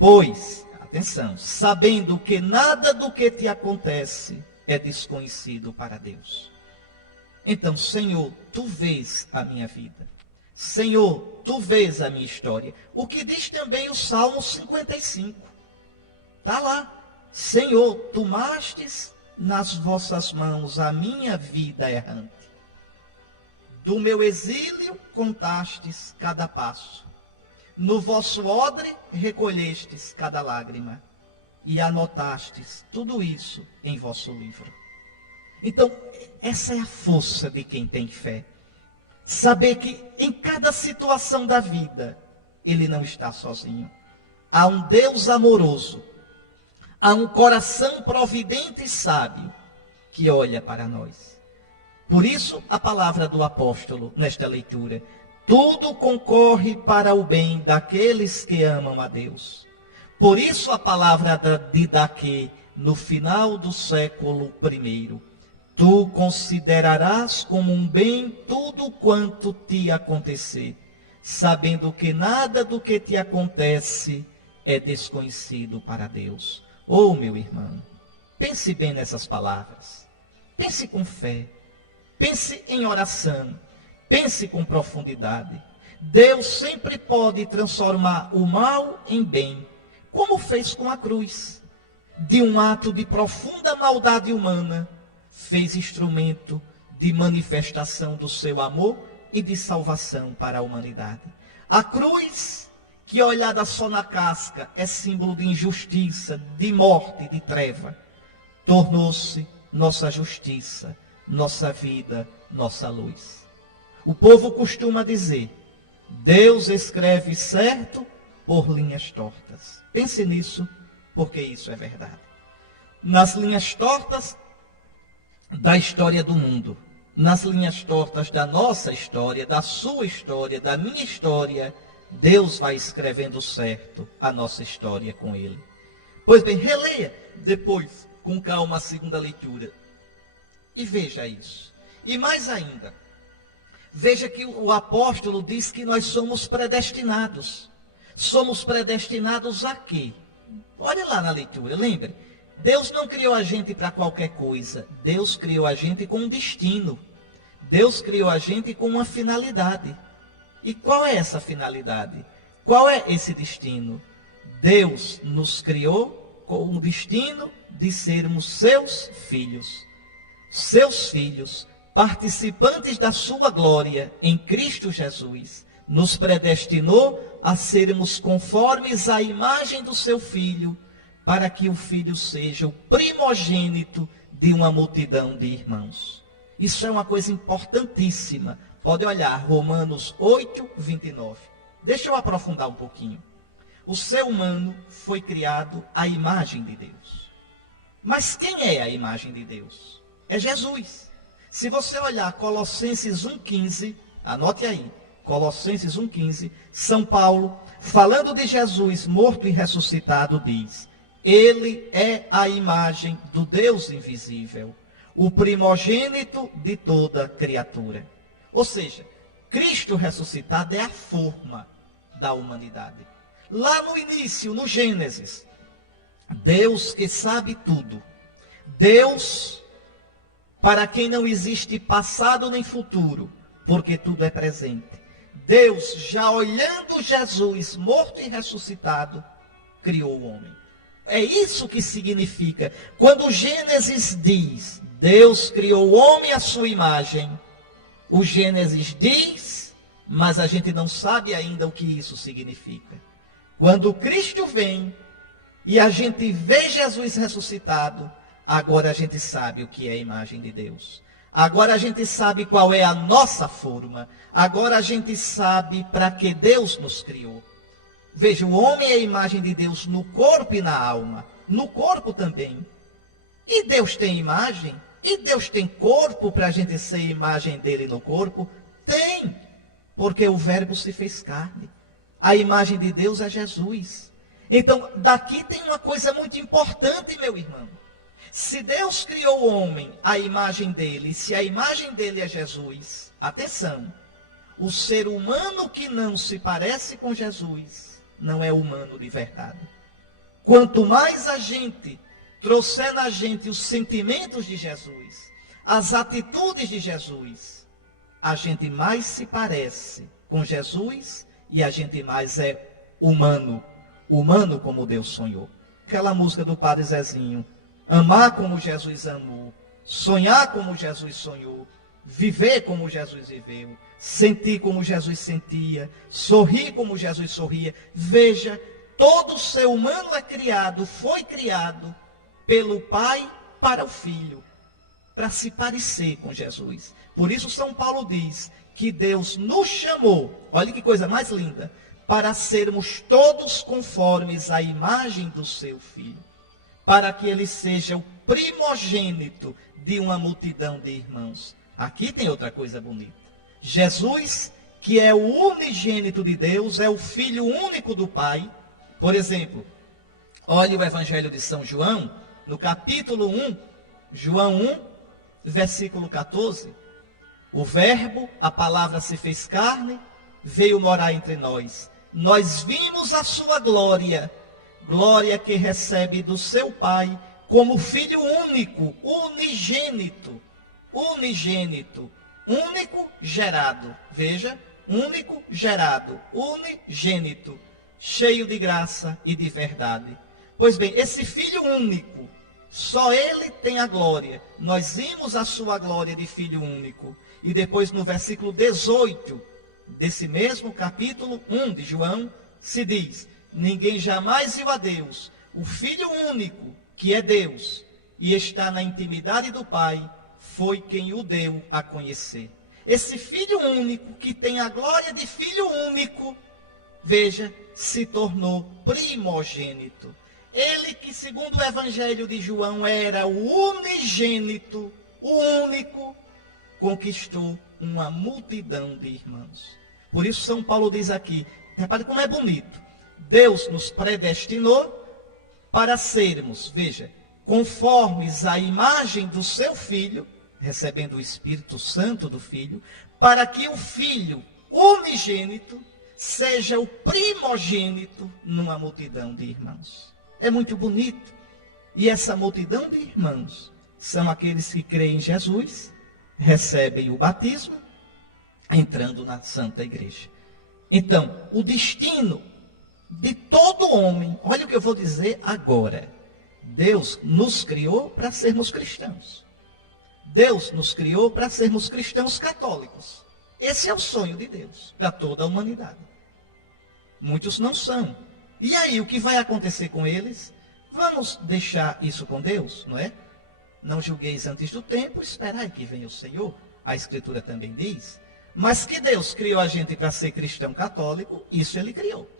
Pois, atenção, sabendo que nada do que te acontece é desconhecido para Deus. Então, Senhor, tu vês a minha vida. Senhor, tu vês a minha história. O que diz também o Salmo 55. Está lá. Senhor, tomastes nas vossas mãos a minha vida errante. Do meu exílio contastes cada passo. No vosso odre recolhestes cada lágrima. E anotastes tudo isso em vosso livro. Então, essa é a força de quem tem fé. Saber que em cada situação da vida, ele não está sozinho. Há um Deus amoroso. Há um coração providente e sábio que olha para nós. Por isso, a palavra do apóstolo nesta leitura: tudo concorre para o bem daqueles que amam a Deus. Por isso, a palavra de Didaquê, no final do século I: tu considerarás como um bem tudo quanto te acontecer, sabendo que nada do que te acontece é desconhecido para Deus. Oh, meu irmão, pense bem nessas palavras. Pense com fé. Pense em oração. Pense com profundidade. Deus sempre pode transformar o mal em bem, como fez com a cruz. De um ato de profunda maldade humana, fez instrumento de manifestação do seu amor e de salvação para a humanidade. A cruz, que olhada só na casca, é símbolo de injustiça, de morte, de treva, tornou-se nossa justiça, nossa vida, nossa luz. O povo costuma dizer: Deus escreve certo por linhas tortas. Pense nisso, porque isso é verdade. Nas linhas tortas da história do mundo, nas linhas tortas da nossa história, da sua história, da minha história, Deus vai escrevendo certo a nossa história com Ele. Pois bem, releia depois com calma a segunda leitura e veja isso. E mais ainda, veja que o apóstolo diz que nós somos predestinados. Somos predestinados a quê? Olha lá na leitura, lembre. Deus não criou a gente para qualquer coisa. Deus criou a gente com um destino. Deus criou a gente com uma finalidade. E qual é essa finalidade? Qual é esse destino? Deus nos criou com o destino de sermos seus filhos. Seus filhos, participantes da sua glória em Cristo Jesus, nos predestinou a sermos conformes à imagem do seu Filho, para que o Filho seja o primogênito de uma multidão de irmãos. Isso é uma coisa importantíssima. Pode olhar, Romanos 8, 29. Deixa eu aprofundar um pouquinho. O ser humano foi criado à imagem de Deus. Mas quem é a imagem de Deus? É Jesus. Se você olhar Colossenses 1,15, anote aí, Colossenses 1,15, São Paulo, falando de Jesus morto e ressuscitado, diz: Ele é a imagem do Deus invisível, o primogênito de toda criatura. Ou seja, Cristo ressuscitado é a forma da humanidade. Lá no início, no Gênesis, Deus que sabe tudo, Deus para quem não existe passado nem futuro, porque tudo é presente. Deus, já olhando Jesus morto e ressuscitado, criou o homem. É isso que significa. Quando Gênesis diz, Deus criou o homem à sua imagem, O Gênesis diz, mas a gente não sabe ainda o que isso significa. Quando Cristo vem e a gente vê Jesus ressuscitado, agora a gente sabe o que é a imagem de Deus. Agora a gente sabe qual é a nossa forma. Agora a gente sabe para que Deus nos criou. Veja, o homem é a imagem de Deus no corpo e na alma. No corpo também. E Deus tem imagem? E Deus tem corpo para a gente ser imagem dele no corpo? Tem. Porque o Verbo se fez carne. A imagem de Deus é Jesus. Então, daqui tem uma coisa muito importante, meu irmão. Se Deus criou o homem à imagem dele, se a imagem dele é Jesus, atenção, o ser humano que não se parece com Jesus não é humano de verdade. Quanto mais a gente trouxer na gente os sentimentos de Jesus, as atitudes de Jesus, a gente mais se parece com Jesus e a gente mais é humano. Humano como Deus sonhou. Aquela música do Padre Zezinho. Amar como Jesus amou. Sonhar como Jesus sonhou. Viver como Jesus viveu. Sentir como Jesus sentia. Sorrir como Jesus sorria. Veja, todo ser humano é criado, foi criado pelo Pai para o Filho, para se parecer com Jesus. Por isso São Paulo diz que Deus nos chamou, olha que coisa mais linda, para sermos todos conformes à imagem do seu Filho, para que ele seja o primogênito de uma multidão de irmãos. Aqui tem outra coisa bonita. Jesus, que é o unigênito de Deus, é o Filho único do Pai. Por exemplo, olhe o Evangelho de São João, no capítulo 1, João 1, versículo 14. O Verbo, a palavra se fez carne, veio morar entre nós. Nós vimos a sua glória, glória que recebe do seu Pai, como Filho único, unigênito, único gerado. Veja, único gerado, unigênito, cheio de graça e de verdade. Pois bem, esse Filho único, só ele tem a glória. Nós vimos a sua glória de Filho único. E depois no versículo 18, desse mesmo capítulo 1 de João, se diz: ninguém jamais viu a Deus. O Filho único, que é Deus, e está na intimidade do Pai, foi quem o deu a conhecer. Esse Filho único, que tem a glória de Filho único, veja, se tornou primogênito. Ele que, segundo o Evangelho de João, era o unigênito, o único, conquistou uma multidão de irmãos. Por isso São Paulo diz aqui, repare como é bonito, Deus nos predestinou para sermos, veja, conformes à imagem do seu Filho, recebendo o Espírito Santo do Filho, para que o Filho unigênito seja o primogênito numa multidão de irmãos. É muito bonito. E essa multidão de irmãos são aqueles que creem em Jesus, recebem o batismo, entrando na Santa Igreja. Então, o destino de todo homem, olha o que eu vou dizer agora. Deus nos criou para sermos cristãos. Deus nos criou para sermos cristãos católicos. Esse é o sonho de Deus para toda a humanidade. Muitos não são. E aí, o que vai acontecer com eles? Vamos deixar isso com Deus, não é? Não julgueis antes do tempo, esperai que venha o Senhor. A Escritura também diz. Mas que Deus criou a gente para ser cristão católico, isso Ele criou.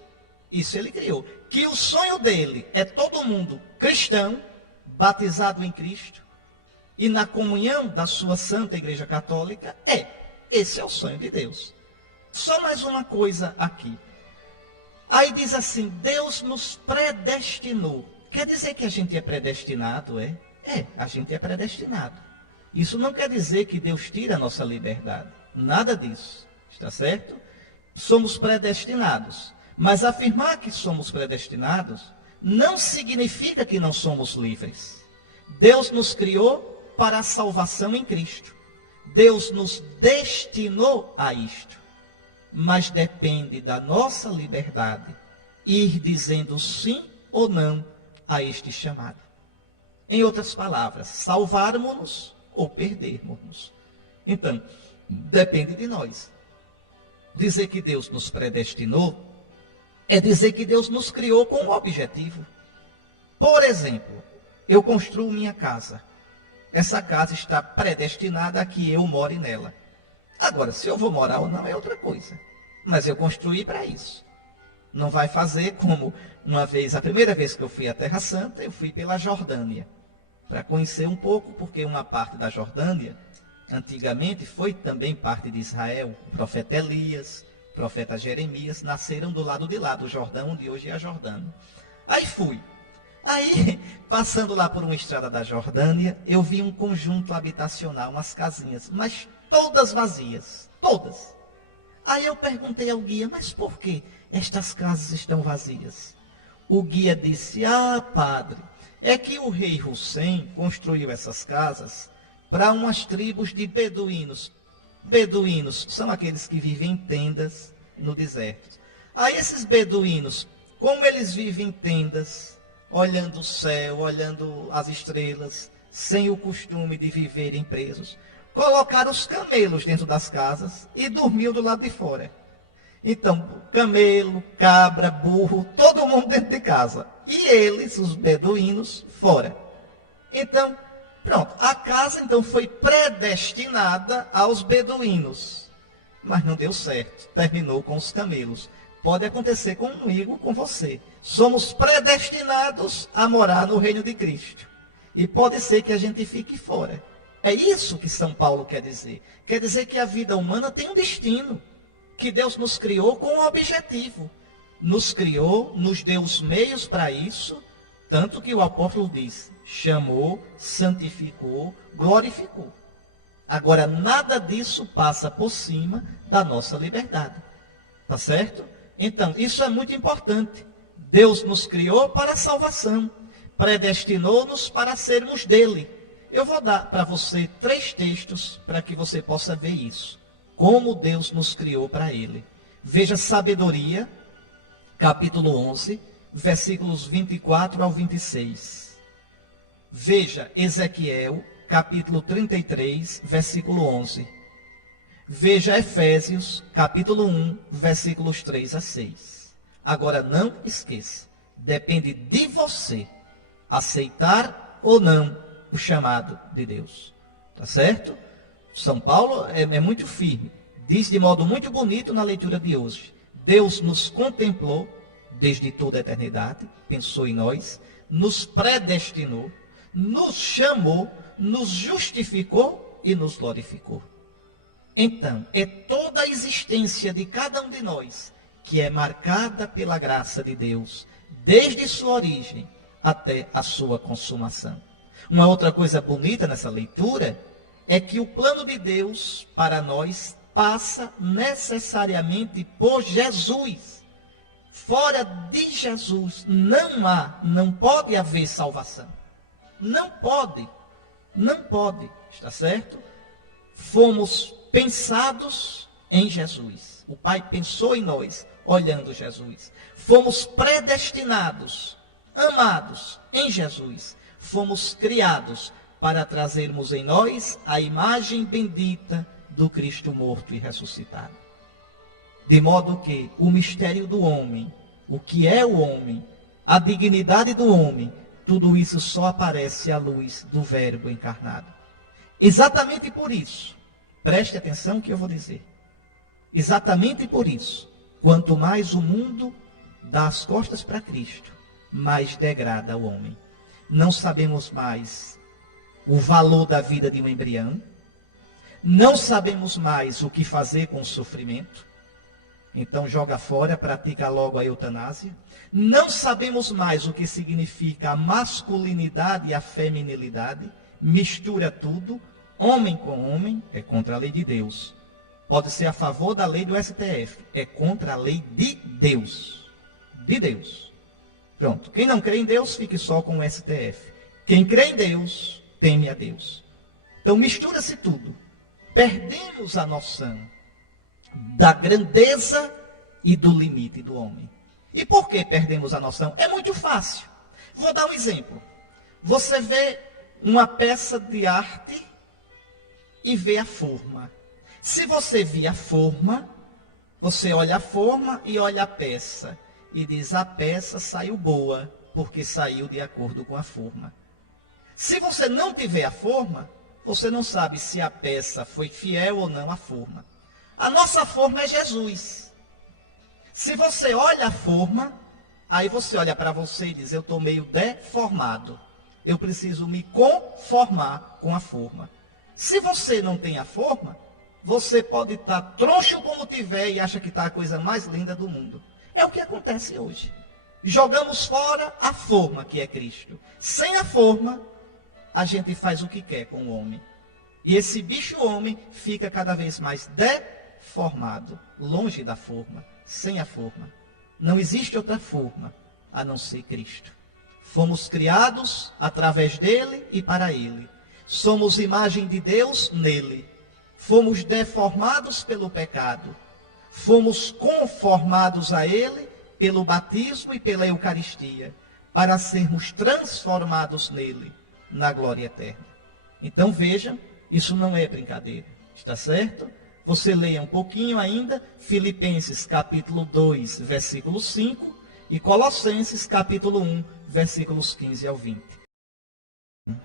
Isso Ele criou. Que o sonho dele é todo mundo cristão, batizado em Cristo, e na comunhão da sua Santa Igreja Católica, esse é o sonho de Deus. Só mais uma coisa aqui. Aí diz assim, Deus nos predestinou. Quer dizer que a gente é predestinado, é? A gente é predestinado. Isso não quer dizer que Deus tira a nossa liberdade. Nada disso, está certo? Somos predestinados. Mas afirmar que somos predestinados não significa que não somos livres. Deus nos criou para a salvação em Cristo. Deus nos destinou a isto. Mas depende da nossa liberdade ir dizendo sim ou não a este chamado. Em outras palavras, salvarmos-nos ou perdermos-nos. Então, Depende de nós. Dizer que Deus nos predestinou é dizer que Deus nos criou com um objetivo. Por exemplo, eu construo minha casa. Essa casa está predestinada a que eu more nela. Agora, se eu vou morar ou não é outra coisa. Mas eu construí para isso. Não vai fazer como uma vez, a primeira vez que eu fui à Terra Santa, eu fui pela Jordânia. Para conhecer um pouco, porque uma parte da Jordânia, antigamente, foi também parte de Israel. O profeta Elias, o profeta Jeremias, nasceram do lado de lá, do Jordão, onde hoje é a Jordânia. Aí fui. Aí, passando lá por uma estrada da Jordânia, eu vi um conjunto habitacional, umas casinhas, mas todas vazias, todas. Aí eu perguntei ao guia, mas por que estas casas estão vazias? O guia disse, padre, é que o rei Hussein construiu essas casas para umas tribos de beduínos. Beduínos são aqueles que vivem em tendas no deserto. Aí esses beduínos, como eles vivem em tendas, olhando o céu, olhando as estrelas, sem o costume de viverem presos, colocaram os camelos dentro das casas e dormiam do lado de fora. Então, camelo, cabra, burro, todo mundo dentro de casa. E eles, os beduínos, fora. Então, pronto, a casa então foi predestinada aos beduínos. Mas não deu certo, terminou com os camelos. Pode acontecer comigo, com você. Somos predestinados a morar no reino de Cristo. E pode ser que a gente fique fora. É isso que São Paulo quer dizer. Quer dizer que a vida humana tem um destino. Que Deus nos criou com um objetivo. Nos criou, nos deu os meios para isso. Tanto que o apóstolo diz, chamou, santificou, glorificou. Agora, nada disso passa por cima da nossa liberdade. Tá certo? Então, isso é muito importante. Deus nos criou para a salvação. Predestinou-nos para sermos dele. Eu vou dar para você 3 textos para que você possa ver isso. Como Deus nos criou para ele. Veja Sabedoria, capítulo 11, versículos 24 ao 26. Veja Ezequiel, capítulo 33, versículo 11. Veja Efésios, capítulo 1, versículos 3 a 6. Agora não esqueça, depende de você aceitar ou não o chamado de Deus. Tá certo? São Paulo é muito firme. Diz de modo muito bonito na leitura de hoje. Deus nos contemplou desde toda a eternidade, pensou em nós, nos predestinou, nos chamou, nos justificou e nos glorificou. Então, é toda a existência de cada um de nós que é marcada pela graça de Deus, desde sua origem até a sua consumação. Uma outra coisa bonita nessa leitura é que o plano de Deus para nós passa necessariamente por Jesus. Fora de Jesus não pode haver salvação. Não pode, está certo? Fomos pensados em Jesus. O Pai pensou em nós, olhando Jesus. Fomos predestinados, amados em Jesus. Fomos criados para trazermos em nós a imagem bendita do Cristo morto e ressuscitado. De modo que o mistério do homem, o que é o homem, a dignidade do homem, tudo isso só aparece à luz do Verbo encarnado. Exatamente por isso, preste atenção no que eu vou dizer. Exatamente por isso, quanto mais o mundo dá as costas para Cristo, mais degrada o homem. Não sabemos mais o valor da vida de um embrião, não sabemos mais o que fazer com o sofrimento, então joga fora, pratica logo a eutanásia. Não sabemos mais o que significa a masculinidade e a feminilidade, mistura tudo, homem com homem, é contra a lei de Deus. Pode ser a favor da lei do STF, é contra a lei de Deus. De Deus. Pronto, quem não crê em Deus, fique só com o STF. Quem crê em Deus, teme a Deus. Então mistura-se tudo. Perdemos a noção da grandeza e do limite do homem. E por que perdemos a noção? É muito fácil. Vou dar um exemplo. Você vê uma peça de arte e vê a forma. Se você vir a forma, você olha a forma e olha a peça. E diz, a peça saiu boa, porque saiu de acordo com a forma. Se você não tiver a forma, você não sabe se a peça foi fiel ou não à forma. A nossa forma é Jesus. Se você olha a forma, aí você olha para você e diz, eu estou meio deformado. Eu preciso me conformar com a forma. Se você não tem a forma, você pode estar troncho como tiver e acha que está a coisa mais linda do mundo. É o que acontece hoje. Jogamos fora a forma que é Cristo. Sem a forma, a gente faz o que quer com o homem. E esse bicho homem fica cada vez mais deformado, longe da forma, sem a forma. Não existe outra forma a não ser Cristo. Fomos criados através dele e para ele. Somos imagem de Deus nele. Fomos deformados pelo pecado. Fomos conformados a ele pelo batismo e pela Eucaristia, para sermos transformados nele, na glória eterna. Então vejam, isso não é brincadeira, está certo? Você leia um pouquinho ainda, Filipenses capítulo 2, versículo 5, e Colossenses capítulo 1, versículos 15 ao 20.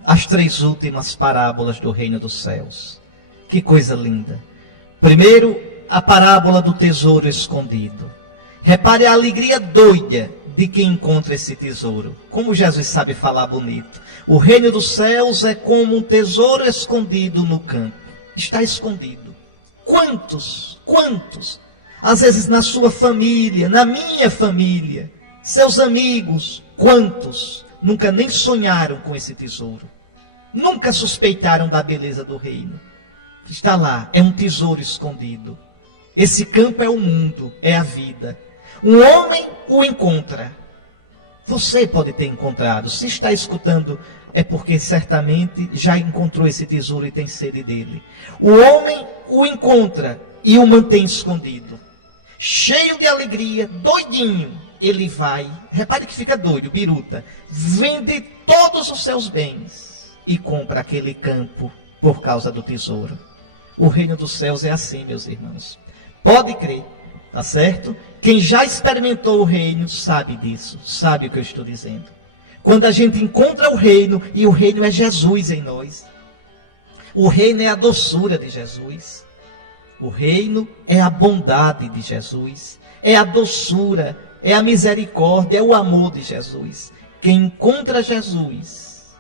As três últimas parábolas do reino dos céus. Que coisa linda. Primeiro, a parábola do tesouro escondido. Repare a alegria doida de quem encontra esse tesouro. Como Jesus sabe falar bonito. O reino dos céus é como um tesouro escondido no campo. Está escondido. Quantos? Às vezes na sua família, na minha família, seus amigos, quantos nunca nem sonharam com esse tesouro? Nunca suspeitaram da beleza do reino. Está lá, é um tesouro escondido. Esse campo é o mundo, é a vida. Um homem o encontra. Você pode ter encontrado. Se está escutando, é porque certamente já encontrou esse tesouro e tem sede dele. O homem o encontra e o mantém escondido. Cheio de alegria, doidinho, ele vai. Repare que fica doido, biruta. Vende todos os seus bens e compra aquele campo por causa do tesouro. O reino dos céus é assim, meus irmãos. Pode crer, tá certo? Quem já experimentou o reino sabe disso, sabe o que eu estou dizendo. Quando a gente encontra o reino, e o reino é Jesus em nós. O reino é a doçura de Jesus. O reino é a bondade de Jesus. É a doçura, é a misericórdia, é o amor de Jesus. Quem encontra Jesus,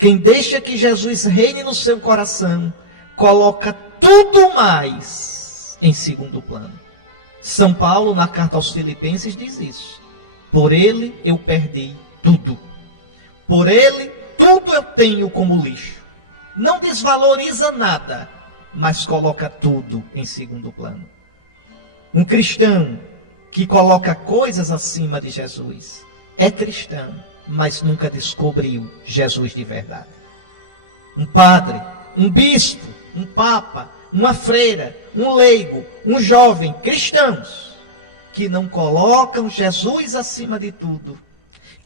quem deixa que Jesus reine no seu coração, coloca tudo mais em segundo plano. São Paulo, na carta aos Filipenses, diz isso. Por ele eu perdi tudo. Por ele, tudo eu tenho como lixo. Não desvaloriza nada, mas coloca tudo em segundo plano. Um cristão que coloca coisas acima de Jesus é cristão, mas nunca descobriu Jesus de verdade. Um padre, um bispo, um papa, uma freira, um leigo, um jovem, cristãos, que não colocam Jesus acima de tudo,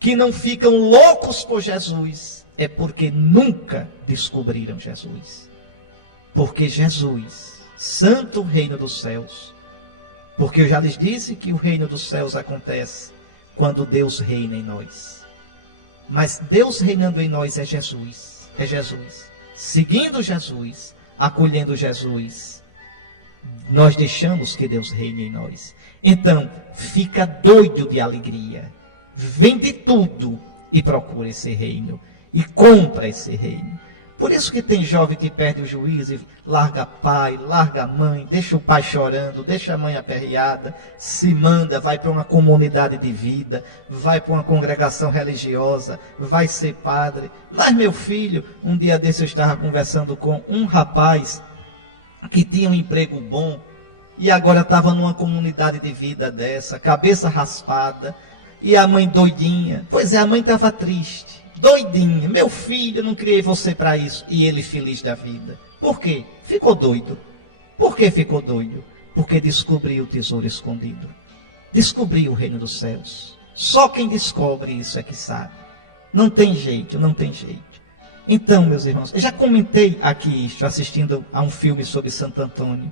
que não ficam loucos por Jesus, é porque nunca descobriram Jesus. Porque Jesus, santo reino dos céus, porque eu já lhes disse que o reino dos céus acontece quando Deus reina em nós. Mas Deus reinando em nós é Jesus, é Jesus. Seguindo Jesus, acolhendo Jesus, nós deixamos que Deus reine em nós. Então, fica doido de alegria. Vende tudo e procura esse reino. E compra esse reino. Por isso que tem jovem que perde o juízo e larga pai, larga mãe, deixa o pai chorando, deixa a mãe aperreada, se manda, vai para uma comunidade de vida, vai para uma congregação religiosa, vai ser padre. Mas meu filho, um dia desse eu estava conversando com um rapaz que tinha um emprego bom e agora estava numa comunidade de vida dessa, cabeça raspada, e a mãe doidinha. Pois é, a mãe estava triste. Doidinha, meu filho, eu não criei você para isso. E ele feliz da vida. Por quê? Ficou doido. Por que ficou doido? Porque descobriu o tesouro escondido. Descobriu o reino dos céus. Só quem descobre isso é que sabe. Não tem jeito, não tem jeito. Então, meus irmãos, eu já comentei aqui isto, assistindo a um filme sobre Santo Antônio.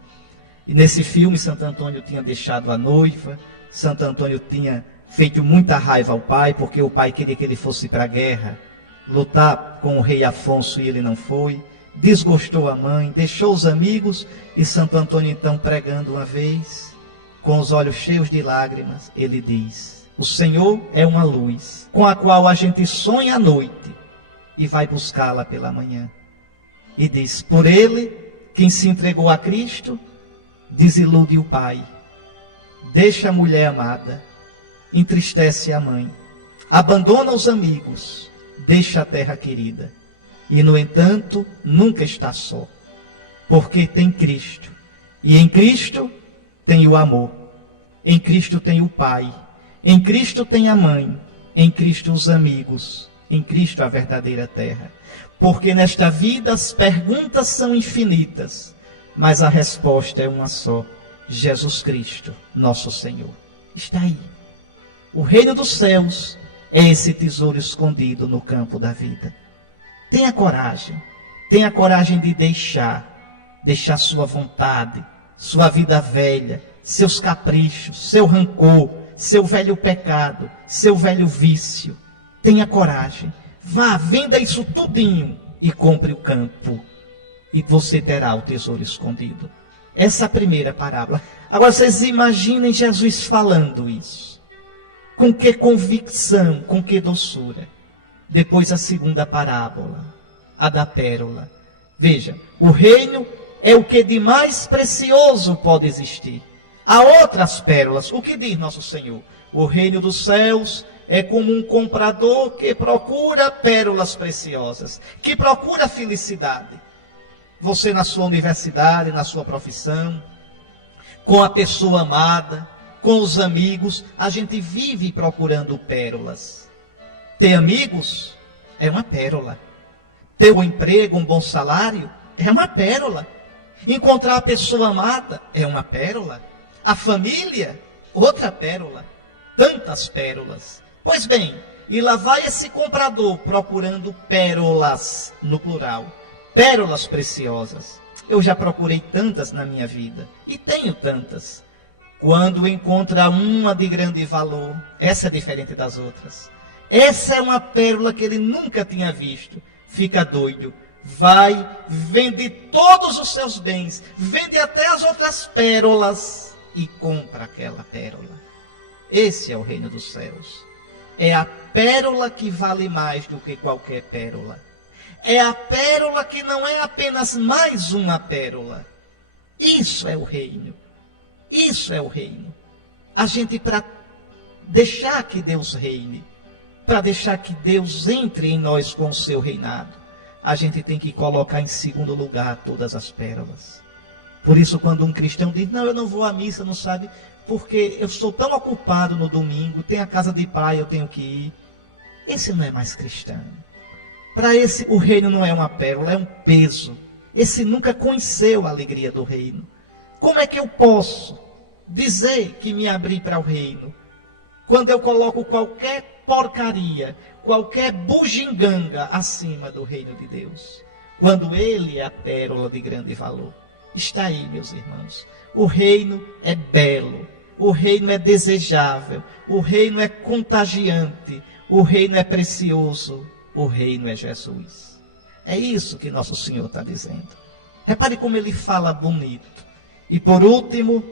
E nesse filme, Santo Antônio tinha deixado a noiva, Santo Antônio tinha feito muita raiva ao pai, porque o pai queria que ele fosse para a guerra, lutar com o rei Afonso, e ele não foi. Desgostou a mãe, deixou os amigos, e Santo Antônio, então, pregando uma vez, com os olhos cheios de lágrimas, ele diz: o Senhor é uma luz, com a qual a gente sonha à noite, e vai buscá-la pela manhã. E diz: por ele, quem se entregou a Cristo, desilude o pai, deixa a mulher amada, entristece a mãe, abandona os amigos, deixa a terra querida, e no entanto nunca está só, porque tem Cristo, e em Cristo tem o amor, em Cristo tem o pai, em Cristo tem a mãe, em Cristo os amigos, em Cristo a verdadeira terra. Porque nesta vida as perguntas são infinitas, mas a resposta é uma só: Jesus Cristo, nosso Senhor. Está aí. O reino dos céus é esse tesouro escondido no campo da vida. Tenha coragem de deixar sua vontade, sua vida velha, seus caprichos, seu rancor, seu velho pecado, seu velho vício. Tenha coragem, vá, venda isso tudinho e compre o campo, e você terá o tesouro escondido. Essa é a primeira parábola. Agora vocês imaginem Jesus falando isso. Com que convicção, com que doçura. Depois a segunda parábola, a da pérola. Veja, o reino é o que de mais precioso pode existir. Há outras pérolas. O que diz nosso Senhor? O reino dos céus é como um comprador que procura pérolas preciosas, que procura felicidade. Você na sua universidade, na sua profissão, com a pessoa amada, com os amigos, a gente vive procurando pérolas. Ter amigos é uma pérola. Ter um emprego, um bom salário, é uma pérola. Encontrar a pessoa amada é uma pérola. A família, outra pérola. Tantas pérolas. Pois bem, e lá vai esse comprador procurando pérolas, no plural. Pérolas preciosas. Eu já procurei tantas na minha vida, e tenho tantas. Quando encontra uma de grande valor, essa é diferente das outras. Essa é uma pérola que ele nunca tinha visto. Fica doido. Vai, vende todos os seus bens, vende até as outras pérolas e compra aquela pérola. Esse é o reino dos céus. É a pérola que vale mais do que qualquer pérola. É a pérola que não é apenas mais uma pérola. Isso é o reino. Isso é o reino. A gente, para deixar que Deus reine, para deixar que Deus entre em nós com o seu reinado, a gente tem que colocar em segundo lugar todas as pérolas. Por isso, quando um cristão diz: não, eu não vou à missa, não sabe, porque eu sou tão ocupado no domingo, tem a casa de pai, eu tenho que ir. Esse não é mais cristão. Para esse, o reino não é uma pérola, é um peso. Esse nunca conheceu a alegria do reino. Como é que eu posso dizer que me abri para o reino, quando eu coloco qualquer porcaria, qualquer bugiganga acima do reino de Deus? Quando ele é a pérola de grande valor. Está aí, meus irmãos. O reino é belo. O reino é desejável. O reino é contagiante. O reino é precioso. O reino é Jesus. É isso que nosso Senhor está dizendo. Repare como ele fala bonito. E por último,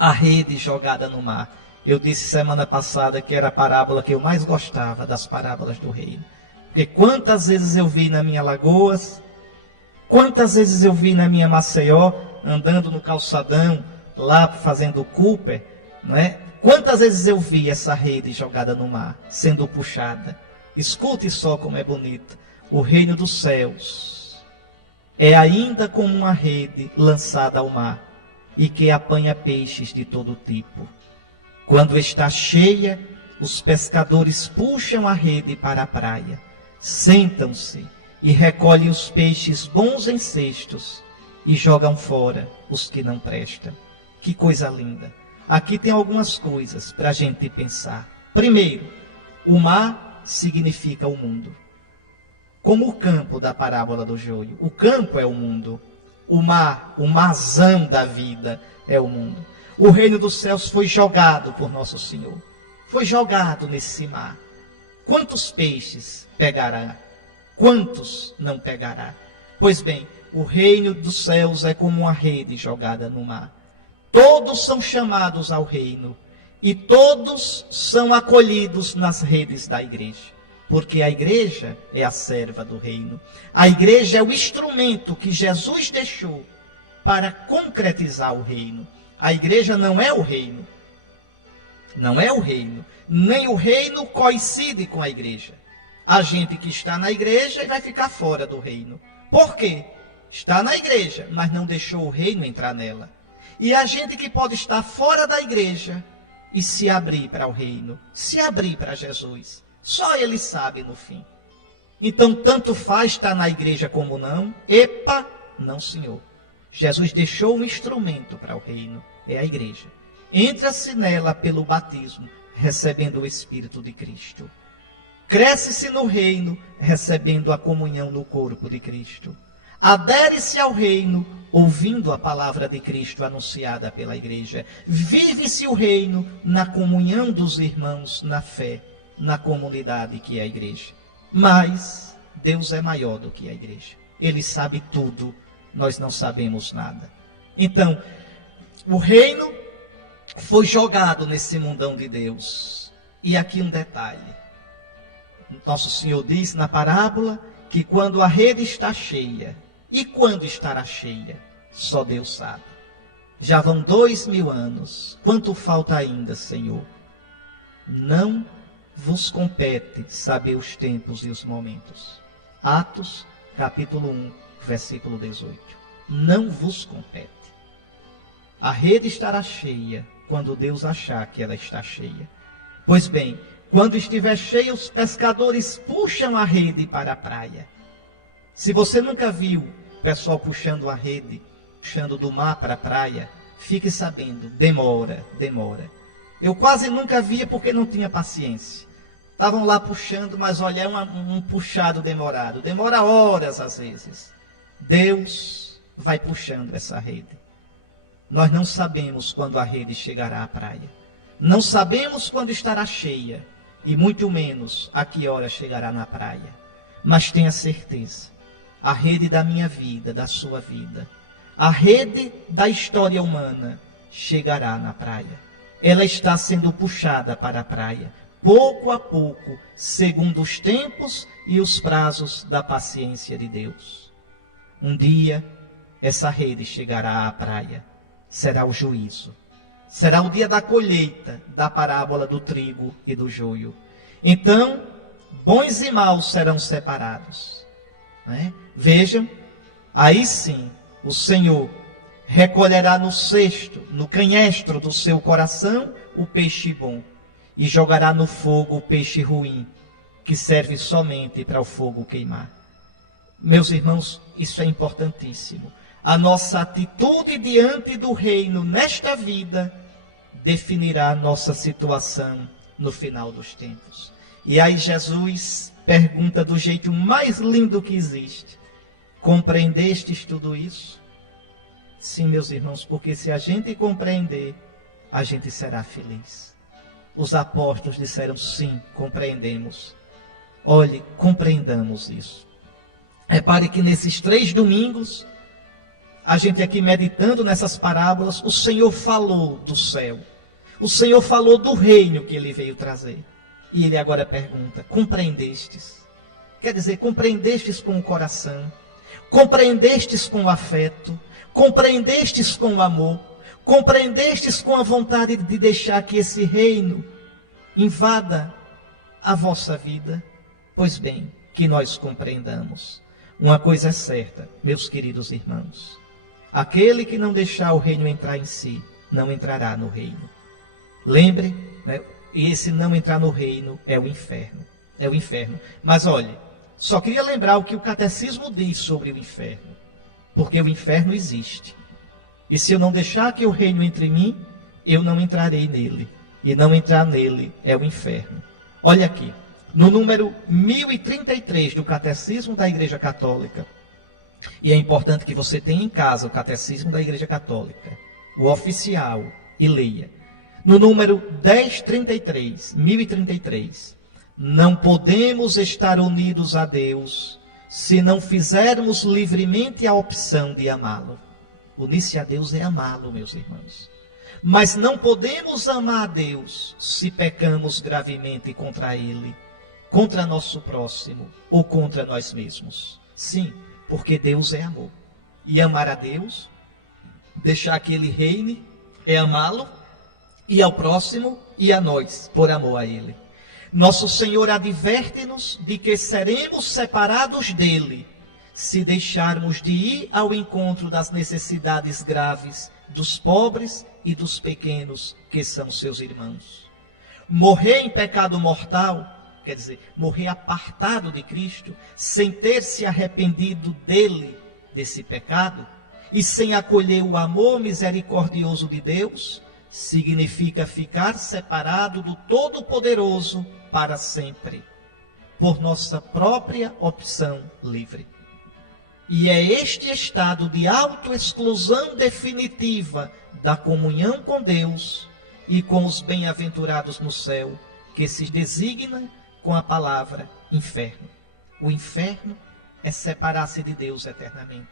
a rede jogada no mar. Eu disse semana passada que era a parábola que eu mais gostava das parábolas do reino. Porque quantas vezes eu vi na minha Lagoas, quantas vezes eu vi na minha Maceió, andando no calçadão, lá fazendo Cooper, não é? Quantas vezes eu vi essa rede jogada no mar, sendo puxada. Escute só como é bonito. O reino dos céus é ainda como uma rede lançada ao mar, e que apanha peixes de todo tipo. Quando está cheia, os pescadores puxam a rede para a praia, sentam-se e recolhem os peixes bons em cestos e jogam fora os que não prestam. Que coisa linda! Aqui tem algumas coisas para a gente pensar. Primeiro, o mar significa o mundo. como o campo da parábola do joio. O campo é o mundo. O mar, o marzão da vida é o mundo. O reino dos céus foi jogado por nosso Senhor. Foi jogado nesse mar. Quantos peixes pegará? Quantos não pegará? Pois bem, o reino dos céus é como uma rede jogada no mar. Todos são chamados ao reino e todos são acolhidos nas redes da igreja. Porque a igreja é a serva do reino. A igreja é o instrumento que Jesus deixou para concretizar o reino. A igreja não é o reino. Não é o reino. Nem o reino coincide com a igreja. Há gente que está na igreja e vai ficar fora do reino. Por quê? Está na igreja, mas não deixou o reino entrar nela. E há gente que pode estar fora da igreja e se abrir para o reino, se abrir para Jesus. Só ele sabe no fim. Então, tanto faz estar na igreja como não. Epa, não, Senhor. Jesus deixou um instrumento para o reino, é a igreja. Entra-se nela pelo batismo, recebendo o Espírito de Cristo. Cresce-se no reino, recebendo a comunhão no corpo de Cristo. Adere-se ao reino, ouvindo a palavra de Cristo anunciada pela igreja. Vive-se o reino na comunhão dos irmãos, na fé, na comunidade que é a igreja. Mas Deus é maior do que a igreja. Ele sabe tudo, nós não sabemos nada. Então, o reino foi jogado nesse mundão de Deus. E aqui um detalhe. Nosso Senhor diz na parábola que quando a rede está cheia, e quando estará cheia, só Deus sabe. Já vão 2000 anos. Quanto falta ainda, Senhor? Não vos compete saber os tempos e os momentos. Atos, capítulo 1, versículo 18. Não vos compete. A rede estará cheia quando Deus achar que ela está cheia. Pois bem, quando estiver cheia, os pescadores puxam a rede para a praia. Se você nunca viu o pessoal puxando a rede, puxando do mar para a praia, fique sabendo, demora. Eu quase nunca via porque não tinha paciência. Estavam lá puxando, mas olha, é um puxado demorado. Demora horas às vezes. Deus vai puxando essa rede. Nós não sabemos quando a rede chegará à praia. Não sabemos quando estará cheia. E muito menos a que hora chegará na praia. Mas tenha certeza, a rede da minha vida, da sua vida, a rede da história humana chegará na praia. Ela está sendo puxada para a praia, pouco a pouco, segundo os tempos e os prazos da paciência de Deus. Um dia, essa rede chegará à praia. Será o juízo. Será o dia da colheita, da parábola do trigo e do joio. Então, bons e maus serão separados. Vejam, aí sim, o Senhor recolherá no cesto, no canhestro do seu coração, o peixe bom, e jogará no fogo o peixe ruim, que serve somente para o fogo queimar. Meus irmãos, isso é importantíssimo. A nossa atitude diante do reino nesta vida definirá a nossa situação no final dos tempos. E aí Jesus pergunta do jeito mais lindo que existe: compreendestes tudo isso? Sim, meus irmãos, porque se a gente compreender, a gente será feliz. Os apóstolos disseram: sim, compreendemos. Olhe, compreendamos isso. Repare que nesses 3 domingos, a gente aqui meditando nessas parábolas, o Senhor falou do céu. O Senhor falou do reino que Ele veio trazer. E Ele agora pergunta: compreendestes? Quer dizer, compreendestes com o coração? Compreendestes com o afeto? Compreendestes com o amor? Compreendestes com a vontade de deixar que esse reino invada a vossa vida? Pois bem, que nós compreendamos. Uma coisa é certa, meus queridos irmãos: aquele que não deixar o reino entrar em si, não entrará no reino. Lembre, esse não entrar no reino é o inferno. É o inferno. Mas olhe, só queria lembrar o que o catecismo diz sobre o inferno. Porque o inferno existe. E se eu não deixar que o reino entre em mim, eu não entrarei nele. E não entrar nele é o inferno. Olha aqui, No número 1033 do Catecismo da Igreja Católica, e é importante que você tenha em casa o Catecismo da Igreja Católica, o oficial, e leia. No número 1033, não podemos estar unidos a Deus se não fizermos livremente a opção de amá-lo. Unir-se a Deus é amá-lo, meus irmãos. Mas não podemos amar a Deus se pecamos gravemente contra Ele, contra nosso próximo ou contra nós mesmos. Sim, porque Deus é amor. E amar a Deus, deixar que Ele reine, é amá-lo, e ao próximo e a nós, por amor a Ele. Nosso Senhor adverte-nos de que seremos separados dEle, se deixarmos de ir ao encontro das necessidades graves dos pobres e dos pequenos, que são seus irmãos. Morrer em pecado mortal, quer dizer, morrer apartado de Cristo, sem ter se arrependido dele, desse pecado, e sem acolher o amor misericordioso de Deus, significa ficar separado do Todo-Poderoso para sempre, por nossa própria opção livre. E é este estado de autoexclusão definitiva da comunhão com Deus e com os bem-aventurados no céu que se designa com a palavra inferno. O inferno é separar-se de Deus eternamente.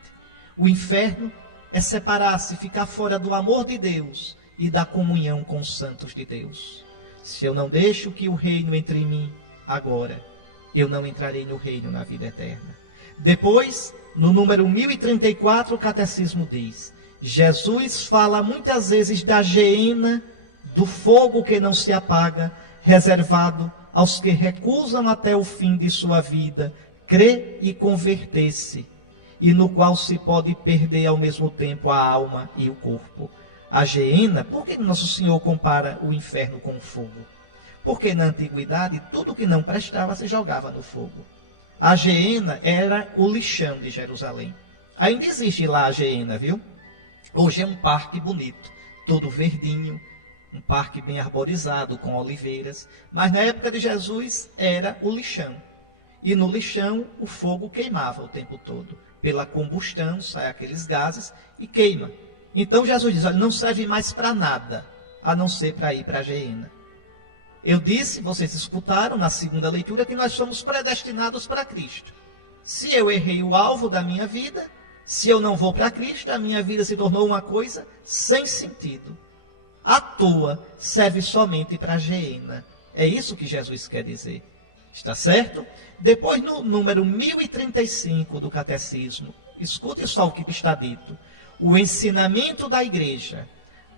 O inferno é separar-se, ficar fora do amor de Deus e da comunhão com os santos de Deus. Se eu não deixo que o reino entre em mim agora, eu não entrarei no reino na vida eterna. Depois, no número 1034, o Catecismo diz: Jesus fala muitas vezes da geena, do fogo que não se apaga, reservado aos que recusam até o fim de sua vida crer e converter-se, e no qual se pode perder ao mesmo tempo a alma e o corpo. A geena, por que Nosso Senhor compara o inferno com o fogo? Porque na antiguidade tudo que não prestava se jogava no fogo. A geena era o lixão de Jerusalém. Ainda existe lá a geena, viu? Hoje é um parque bonito, todo verdinho, um parque bem arborizado, com oliveiras. Mas na época de Jesus era o lixão. E no lixão o fogo queimava o tempo todo. Pela combustão saem aqueles gases e queima. Então Jesus diz: olha, não serve mais para nada, a não ser para ir para a geena. Eu disse, vocês escutaram na segunda leitura, que nós somos predestinados para Cristo. Se eu errei o alvo da minha vida, se eu não vou para Cristo, a minha vida se tornou uma coisa sem sentido. À toa, serve somente para a geena. É isso que Jesus quer dizer. Está certo? Depois, no número 1035 do Catecismo, escute só o que está dito. O ensinamento da Igreja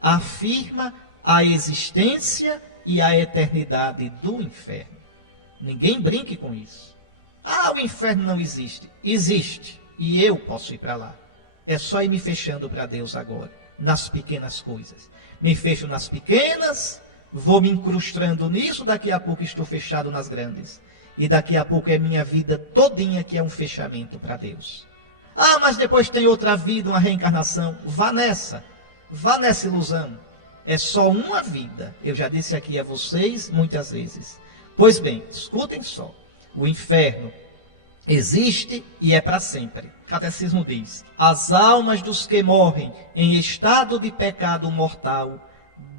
afirma a existência e a eternidade do inferno. Ninguém brinque com isso. Ah, o inferno não existe. Existe. E eu posso ir para lá. É só ir me fechando para Deus agora, nas pequenas coisas. Me fecho nas pequenas, vou me incrustando nisso, daqui a pouco estou fechado nas grandes. E daqui a pouco é minha vida todinha que é um fechamento para Deus. Ah, mas depois tem outra vida, uma reencarnação. Vá nessa ilusão. É só uma vida. Eu já disse aqui a vocês muitas vezes. Pois bem, escutem só. O inferno existe e é para sempre. O Catecismo diz: as almas dos que morrem em estado de pecado mortal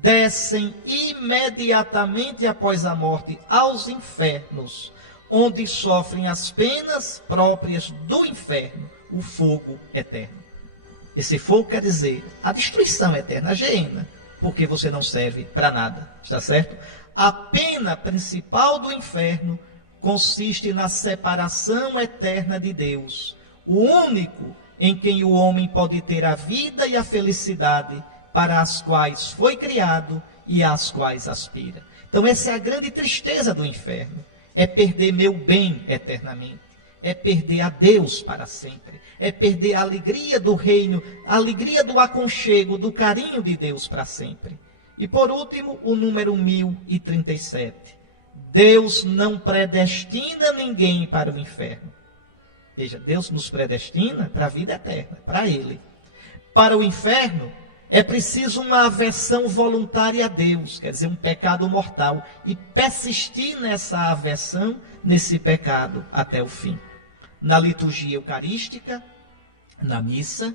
descem imediatamente após a morte aos infernos, onde sofrem as penas próprias do inferno, o fogo eterno. Esse fogo quer dizer a destruição eterna, a geena, porque você não serve para nada, está certo? A pena principal do inferno consiste na separação eterna de Deus, o único em quem o homem pode ter a vida e a felicidade para as quais foi criado e às quais aspira. Então essa é a grande tristeza do inferno, é perder meu bem eternamente, é perder a Deus para sempre, é perder a alegria do reino, a alegria do aconchego, do carinho de Deus para sempre. E por último, o número 1037. Deus não predestina ninguém para o inferno. Veja, Deus nos predestina para a vida eterna, para Ele. Para o inferno, É preciso uma aversão voluntária a Deus, quer dizer, um pecado mortal, e persistir nessa aversão, nesse pecado, até o fim. Na liturgia eucarística, na missa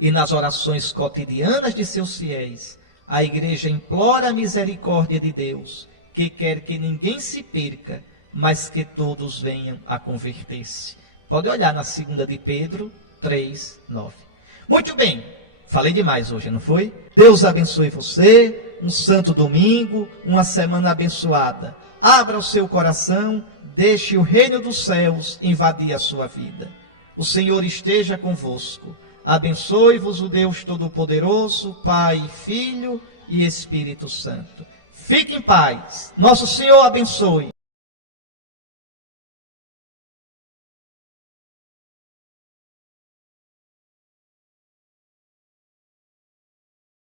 e nas orações cotidianas de seus fiéis, a Igreja implora a misericórdia de Deus, que quer que ninguém se perca, mas que todos venham a converter-se. Pode olhar na 2 de Pedro 3, 9. Muito bem, falei demais hoje, não foi? Deus abençoe você, um santo domingo, uma semana abençoada. Abra o seu coração, deixe o reino dos céus invadir a sua vida. O Senhor esteja convosco. Abençoe-vos o Deus Todo-Poderoso, Pai, Filho e Espírito Santo. Fique em paz. Nosso Senhor abençoe.